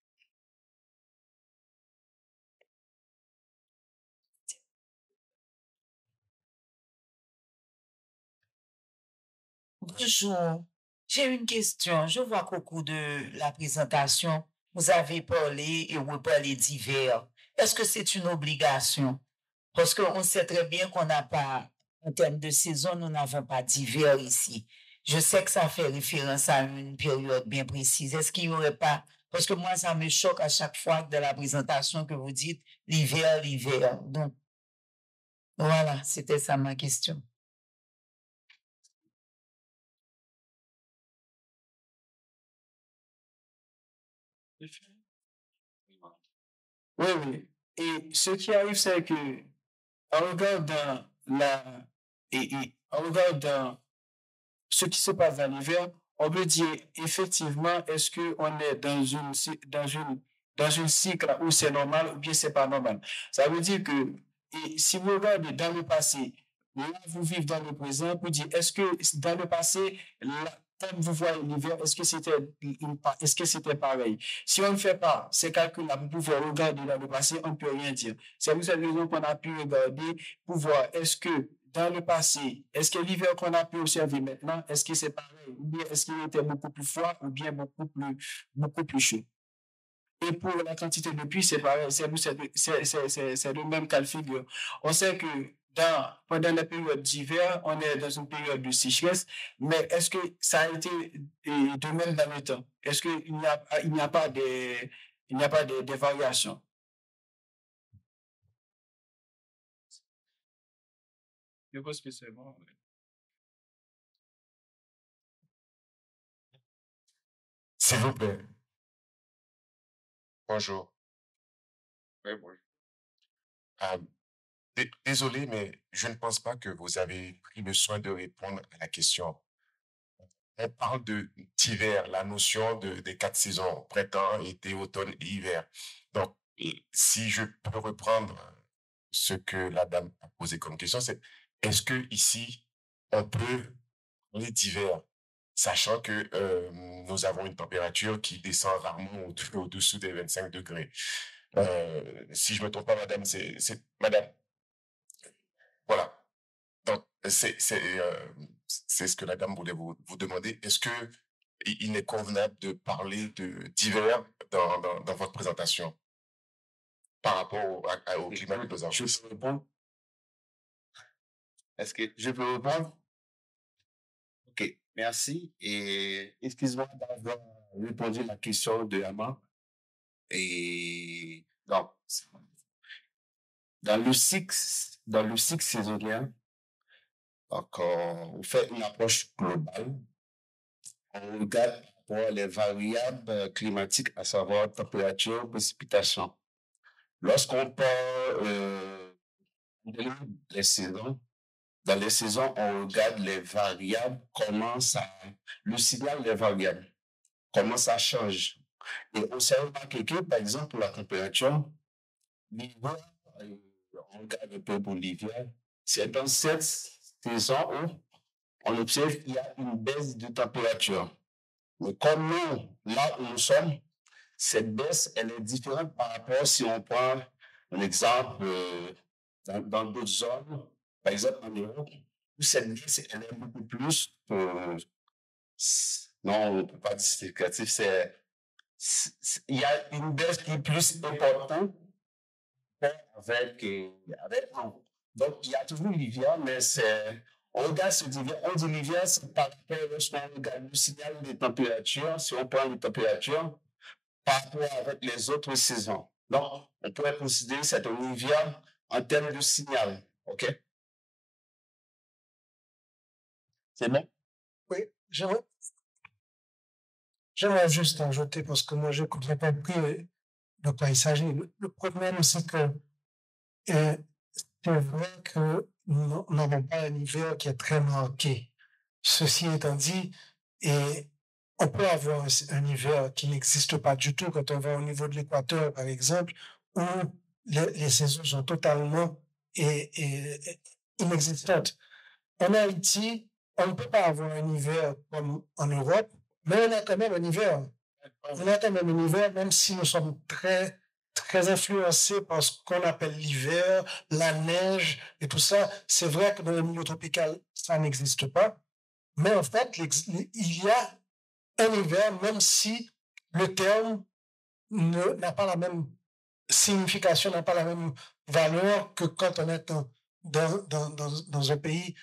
Bonjour, j'ai une question. Je vois qu'au cours de la présentation, vous avez parlé et reparlé d'hiver. Est-ce que c'est une obligation? Parce qu'on sait très bien qu'on n'a pas en termes de saison, nous n'avons pas d'hiver ici. Je sais que ça fait référence à une période bien précise. Est-ce qu'il n'y aurait pas... Parce que moi, ça me choque à chaque fois de la présentation que vous dites l'hiver, l'hiver. Donc, voilà, c'était ça ma question. Oui. Et ce qui arrive, c'est que, en regardant en regardant ce qui se passe dans l'hiver, on peut dire effectivement, est-ce que on est dans une cycle où c'est normal ou bien c'est pas normal. Ça veut dire que, et si vous regardez dans le passé, là, vous vivez dans le présent, vous dites, est-ce que dans le passé, comme vous voyez l'hiver, est-ce que c'était pareil? Si on ne fait pas ces calculs-là, vous pouvez regarder dans le passé, on ne peut rien dire. C'est pour cette raison qu'on a pu regarder pour voir est-ce que dans le passé, est-ce que l'hiver qu'on a pu observer maintenant, est-ce que c'est pareil? Ou bien est-ce qu'il était beaucoup plus froid ou bien beaucoup plus chaud? Et pour la quantité de pluie, c'est pareil, c'est le même cas de figure. On sait que pendant la période d'hiver, on est dans une période de sécheresse, mais est-ce que ça a été de même dans le temps? Est-ce qu'il n'y a pas de variations? Je pense que c'est bon. S'il vous plaît. Bonjour. Oui, bonjour. Désolé, mais je ne pense pas que vous avez pris le soin de répondre à la question. On parle d'hiver, la notion des 4 saisons, printemps, été, automne et hiver. Donc, si je peux reprendre ce que la dame a posé comme question, c'est est-ce que ici, on peut parler d'hiver, sachant que nous avons une température qui descend rarement au-dessous des 25 degrés. Si je me trompe pas, madame, c'est madame. Voilà. Donc, c'est ce que la dame voulait vous demander. Est-ce que il est convenable de parler d'hiver dans votre présentation par rapport au climat de nos enfants? Je peux répondre? Est-ce que je peux répondre? Ok, merci. Et excuse-moi d'avoir répondu à la question de Ama. Et donc, dans le cycle saisonnier, donc, on fait une approche globale. On regarde les variables climatiques, à savoir température, précipitation. Lorsqu'on parle les saisons, dans les saisons, on regarde les variables, le signal des variables, comment ça change. Et on s'est remarqué que, par exemple, pour la température, l'hiver, on regarde un peu pour l'hiver, c'est dans cette saison où on observe qu'il y a une baisse de température. Mais comme nous, là où nous sommes, cette baisse, elle est différente par rapport si on prend un exemple dans d'autres zones, par exemple en Europe, où cette baisse, elle est beaucoup plus, non, on ne peut pas dire significatif, il y a une baisse qui est plus importante avec nous. Donc, il y a toujours l'hiver, mais on regarde ce l'hiver, on dit l'hiver, c'est par rapport lorsqu'on regarde le signal des températures, si on prend les températures, par rapport avec les autres saisons. Donc, on pourrait considérer cet hiver en termes de signal. OK? C'est bon? Oui, j'aimerais juste ajouter, parce que moi, je ne comprends pas de quoi il s'agit. Le problème, c'est que c'est vrai que nous n'avons pas un hiver qui est très marqué. Ceci étant dit, et on peut avoir un hiver qui n'existe pas du tout quand on va au niveau de l'équateur, par exemple, où les saisons sont totalement inexistantes. En Haïti, on ne peut pas avoir un hiver comme en Europe, mais on a quand même un hiver. On a quand même un hiver, même si nous sommes très, très influencés par ce qu'on appelle l'hiver, la neige et tout ça. C'est vrai que dans le milieu tropical, ça n'existe pas. Mais en fait, il y a un hiver, même si le terme n'a pas la même signification, n'a pas la même valeur que quand on est dans un pays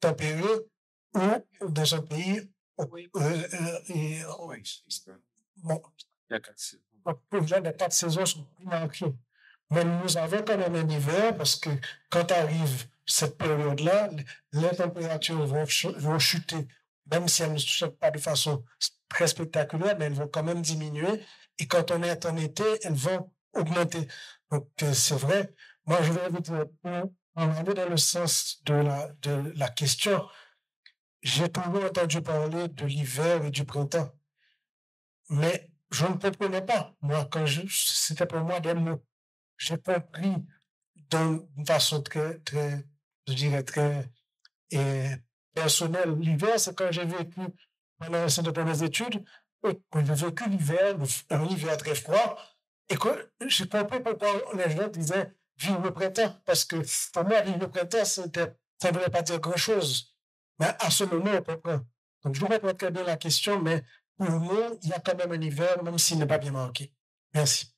tempéré ou dans un pays bon, les 4 saisons sont plus marquées. Mais nous avons quand même un hiver parce que quand arrive cette période-là, les températures vont chuter, même si elles ne chutent pas de façon très spectaculaire, mais elles vont quand même diminuer. Et quand on est en été, elles vont augmenter. Donc, c'est vrai. Moi, je vais vous en aller dans le sens de la question. J'ai toujours entendu parler de l'hiver et du printemps. Mais je ne comprenais pas. Moi, c'était pour moi des mots. J'ai compris d'une façon je dirais très personnelle. L'hiver, c'est quand j'ai vécu pendant un certain temps mes études, et quand j'ai vécu l'hiver, un hiver très froid, et que j'ai compris pourquoi les gens disaient vivre le printemps. Parce que pour moi, vivre le printemps, ça ne voulait pas dire grand-chose. Mais à ce moment, on comprend. Donc, je ne comprends pas très bien la question, mais pour nous, il y a quand même un hiver, même s'il n'est pas bien marqué. Merci.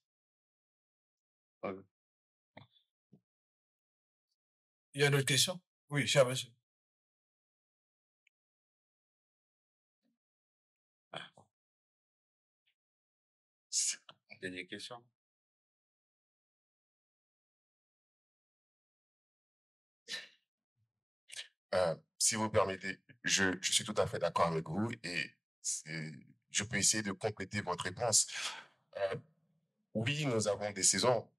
Il y a d'autres questions? Oui, cher monsieur. Dernière question. Si vous permettez, je suis tout à fait d'accord avec vous et je peux essayer de compléter votre réponse. Oui, nous avons des saisons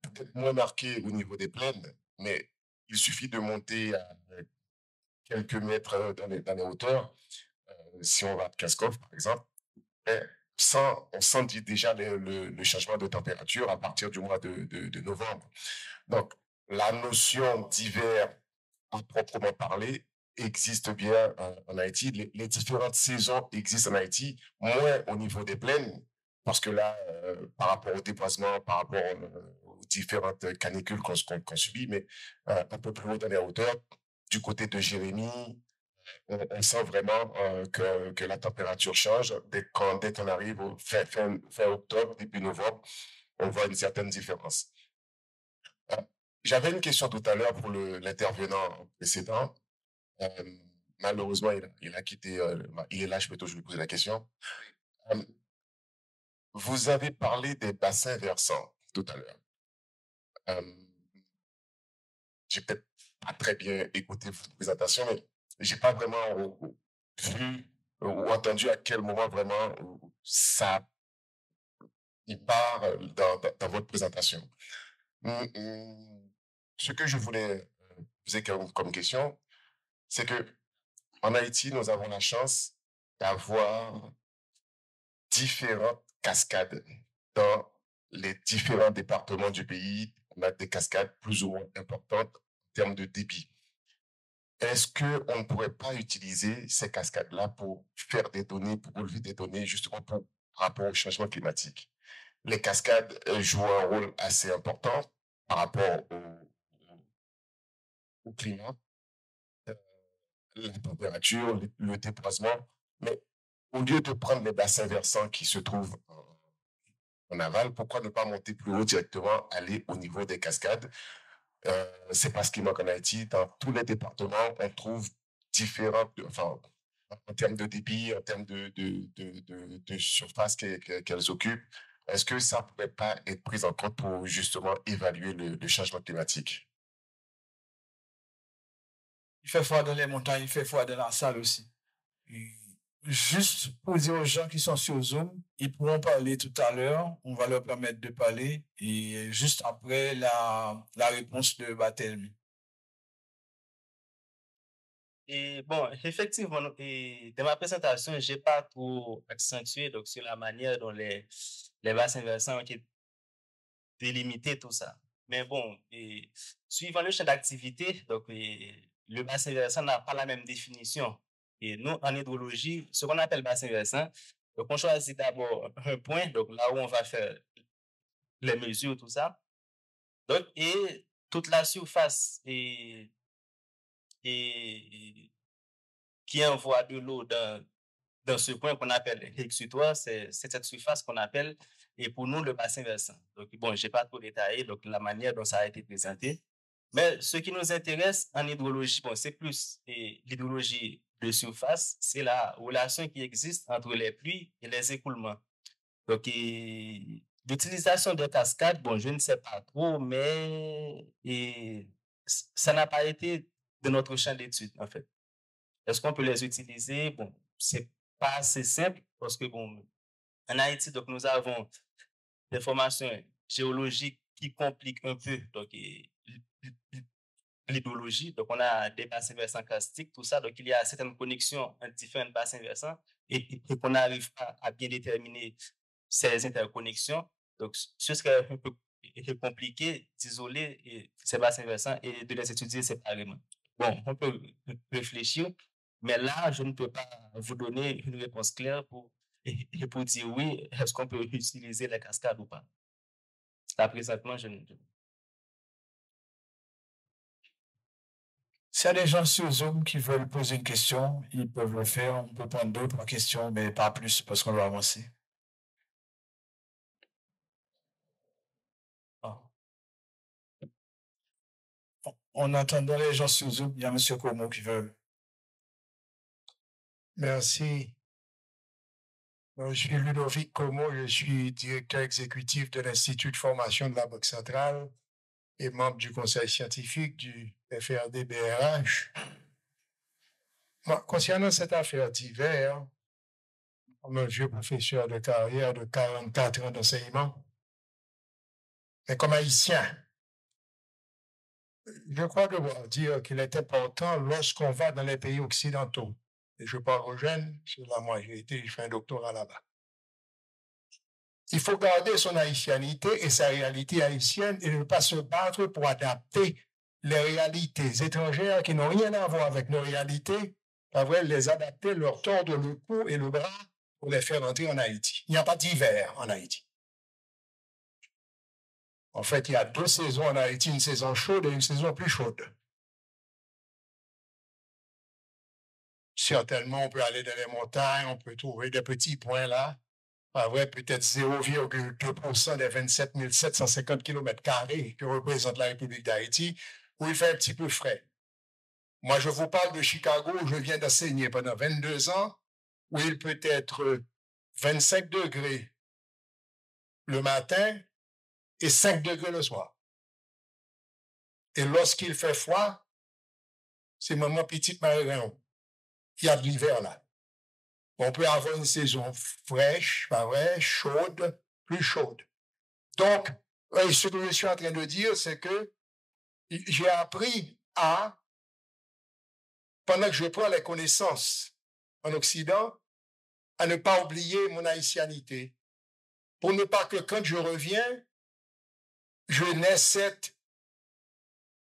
peut-être moins marquées au niveau des plaines, mais il suffit de monter à quelques mètres dans les hauteurs. Si on va à Kaskov, par exemple, on sent déjà le changement de température à partir du mois de novembre. Donc, la notion d'hiver, à proprement parler, existe bien en Haïti. Les différentes saisons existent en Haïti, moins au niveau des plaines, parce que là, par rapport au déboisement, par rapport aux différentes canicules qu'on subit, mais un peu plus haut dans les hauteurs, du côté de Jérémie, on sent vraiment que la température change. Dès qu'on arrive au fin octobre, début novembre, on voit une certaine différence. J'avais une question tout à l'heure pour l'intervenant précédent. Malheureusement, il a quitté, il est là, je peux toujours lui poser la question. Vous avez parlé des bassins versants tout à l'heure. J'ai peut-être pas très bien écouté votre présentation, mais j'ai pas vraiment vu ou entendu à quel moment vraiment ça il part dans votre présentation. Ce que je voulais poser comme question, c'est que en Haïti, nous avons la chance d'avoir différentes cascades dans les différents départements du pays. On a des cascades plus ou moins importantes en termes de débit. Est-ce qu'on ne pourrait pas utiliser ces cascades-là pour faire des données, pour relever des données justement par rapport au changement climatique? Les cascades jouent un rôle assez important par rapport au climat, la température, le déboisement, mais au lieu de prendre les bassins versants qui se trouvent en aval, pourquoi ne pas monter plus haut directement, aller au niveau des cascades? C'est pas ce qui manque en Haïti. Dans tous les départements, on trouve différentes, enfin, en termes de débit, en termes de surface qu'elles occupent. Est-ce que ça ne pourrait pas être pris en compte pour justement évaluer le changement climatique? Il fait froid dans les montagnes, il fait froid dans la salle aussi. Et juste pour dire aux gens qui sont sur Zoom, ils pourront parler tout à l'heure, on va leur permettre de parler, et juste après la réponse de Barthélemy. Et bon, effectivement, dans ma présentation, je n'ai pas trop accentué donc, sur la manière dont les bassins versants ont été délimités, tout ça. Mais bon, suivant le champ d'activité, donc le bassin versant n'a pas la même définition. Et nous, en hydrologie, ce qu'on appelle bassin versant, donc on choisit d'abord un point, donc là où on va faire les mesures, tout ça. Donc, et toute la surface qui envoie de l'eau dans ce point qu'on appelle exutoire, c'est cette surface qu'on appelle, et pour nous, le bassin versant. Donc, bon, je n'ai pas trop détaillé donc, la manière dont ça a été présenté. Mais ce qui nous intéresse en hydrologie, bon, c'est plus l'hydrologie de surface, c'est la relation qui existe entre les pluies et les écoulements. Donc, l'utilisation des cascades, bon, je ne sais pas trop, mais ça n'a pas été de notre champ d'études, en fait. Est-ce qu'on peut les utiliser? Bon, c'est pas assez simple parce que, bon, en Haïti, donc, nous avons des formations géologiques qui compliquent un peu, donc, l'hydrologie. Donc, on a des bassins versants karstiques, tout ça. Donc, il y a certaines connexions entre différents bassins versants et qu'on n'arrive pas à bien déterminer ces interconnexions. Donc, ce serait un peu compliqué d'isoler ces bassins versants et de les étudier séparément. Bon, on peut réfléchir, mais là, je ne peux pas vous donner une réponse claire pour dire oui, est-ce qu'on peut utiliser les cascades ou pas. Là, présentement, je ne... S'il y a des gens sur Zoom qui veulent poser une question, ils peuvent le faire. On peut prendre 2 ou 3 questions, mais pas plus parce qu'on doit avancer. En attendant les gens sur Zoom, il y a M. Como qui veut. Merci. Je suis Ludovic Como, je suis directeur exécutif de l'Institut de formation de la Banque centrale et membre du conseil scientifique du FRD-BRH. Concernant cette affaire d'hiver, comme un vieux professeur de carrière de 44 ans d'enseignement, mais comme haïtien, je crois devoir dire qu'il est important lorsqu'on va dans les pays occidentaux, et je parle aux jeunes, c'est la majorité, je fais un doctorat là-bas. Il faut garder son haïtianité et sa réalité haïtienne et ne pas se battre pour adapter les réalités étrangères qui n'ont rien à voir avec nos réalités, pas vrai, les adapter, leur tordre le cou et le bras pour les faire entrer en Haïti. Il n'y a pas d'hiver en Haïti. En fait, il y a 2 saisons en Haïti, une saison chaude et une saison plus chaude. Certainement, on peut aller dans les montagnes, on peut trouver des petits points là. Pas vrai, peut-être 0,2% des 27 750 km² que représente la République d'Haïti, où il fait un petit peu frais. Moi, je vous parle de Chicago, où je viens d'enseigner pendant 22 ans, où il peut être 25 degrés le matin et 5 degrés le soir. Et lorsqu'il fait froid, c'est maman petite Marie-Réon. Il y a de l'hiver là. On peut avoir une saison fraîche, pas vrai, chaude, plus chaude. Donc, ce que je suis en train de dire, c'est que j'ai appris pendant que je prends les connaissances en Occident, à ne pas oublier mon haïtianité. Pour ne pas que quand je reviens, je n'ai cette,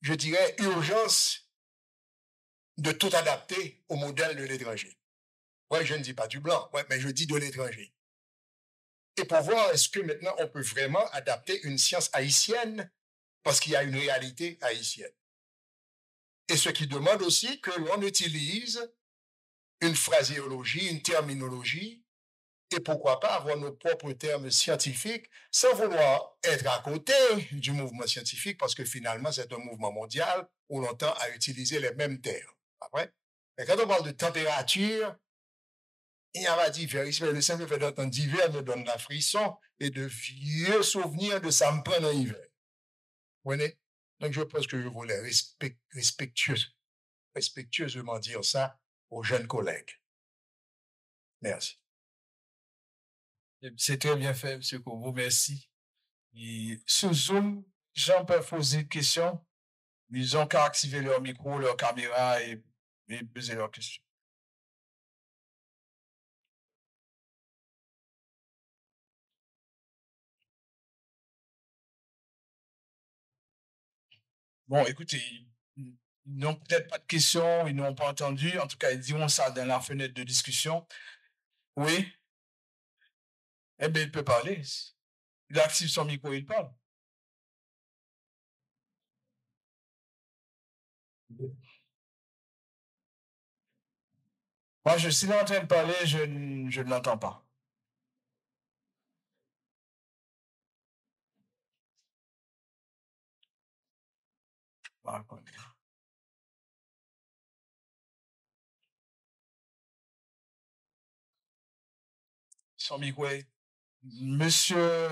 je dirais, urgence de tout adapter au modèle de l'étranger. Ouais, je ne dis pas du blanc, ouais, mais je dis de l'étranger. Et pour voir est-ce que maintenant on peut vraiment adapter une science haïtienne parce qu'il y a une réalité haïtienne. Et ce qui demande aussi que l'on utilise une phraséologie, une terminologie, et pourquoi pas avoir nos propres termes scientifiques sans vouloir être à côté du mouvement scientifique parce que finalement c'est un mouvement mondial où l'on tend à utiliser les mêmes termes. Après, mais quand on parle de température, il y a d'hiver. Le simple fait d'entendre d'hiver me donne la frisson et de vieux souvenirs de ça me prend en hiver. Vous voyez? Donc, je pense que je voulais respectueusement dire ça aux jeunes collègues. Merci. C'est très bien fait, M. Kobo, merci. Et sur Zoom, les gens peuvent poser une question. Ils ont qu'à activer leur micro, leur caméra et poser leurs questions. Bon, écoutez, ils n'ont peut-être pas de questions, ils n'ont pas entendu. En tout cas, ils diront ça dans la fenêtre de discussion. Oui? Eh bien, il peut parler. Il active son micro, il parle. Moi, je suis en train de parler, je ne l'entends pas. Son micro est... Monsieur,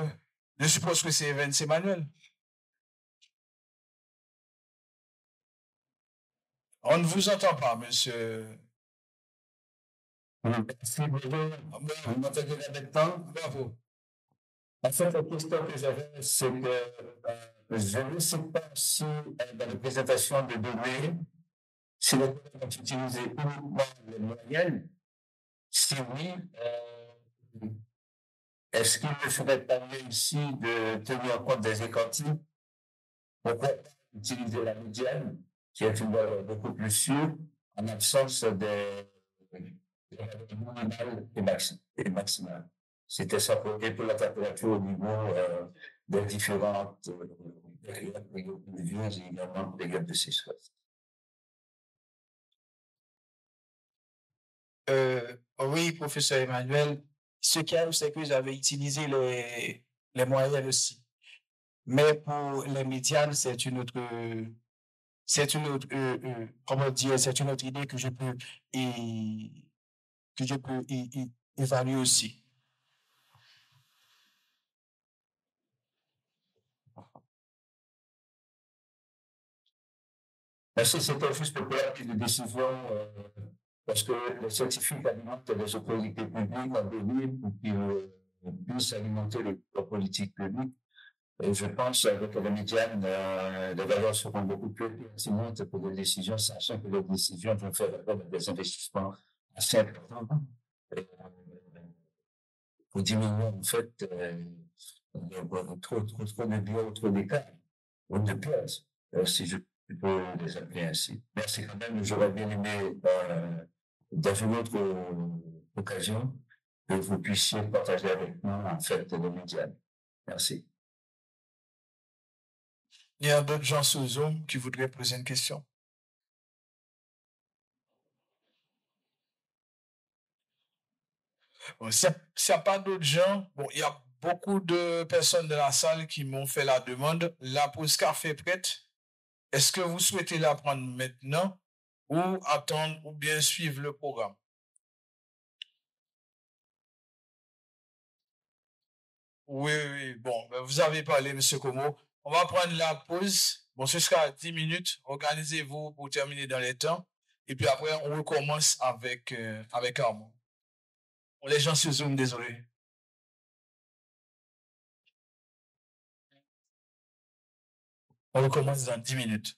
je suppose que c'est Vince Emmanuel. On ne vous entend pas, monsieur. Merci, bonjour. Vous m'entendez là maintenant? Bravo. En fait, la question que j'avais, c'est que je ne sais pas si dans la présentation de données, si les données vont utiliser uniquement les moyennes. Si oui, est-ce qu'il ne serait pas mieux ici de tenir compte des écantines? Pourquoi utiliser la médiane, qui est une valeur beaucoup plus sûre, en absence des minimales et maximales? C'était ça pour la température au niveau des différentes périodes pluvieuses et également périodes de sécheresse. Oui, professeur Emmanuel, ce qu'il y a, c'est que j'avais utilisé les moyennes aussi. Mais pour les médianes, c'est une autre, comment dire, c'est une autre idée que je peux évaluer aussi. Merci, c'était juste pour la prise de décision, parce que les scientifiques alimentent les autorités publiques en données pour qu'ils puissent alimenter leur politique publique. Et je pense qu'avec les médianes, les valeurs seront beaucoup plus pertinentes pour les décisions, sachant que les décisions vont faire appel à des investissements assez importants pour diminuer en fait trop de biens, trop d'écarts ou de pertes, si je peux les appeler ainsi. Merci quand même. J'aurais bien aimé, dans une autre occasion, que vous puissiez partager avec nous en fait les médianes. Merci. Il y a d'autres gens sur Zoom qui voudraient poser une question. Bon, s'il n'y a pas d'autres gens, bon, il y a beaucoup de personnes dans la salle qui m'ont fait la demande. La pause café est prête. Est-ce que vous souhaitez la prendre maintenant ou attendre ou bien suivre le programme? Oui, bon, ben vous avez parlé, M. Como. On va prendre la pause. Bon, ce sera 10 minutes. Organisez-vous pour terminer dans les temps. Et puis après, on recommence avec Armand. Les gens sur Zoom, désolé. On recommence dans 10 minutes.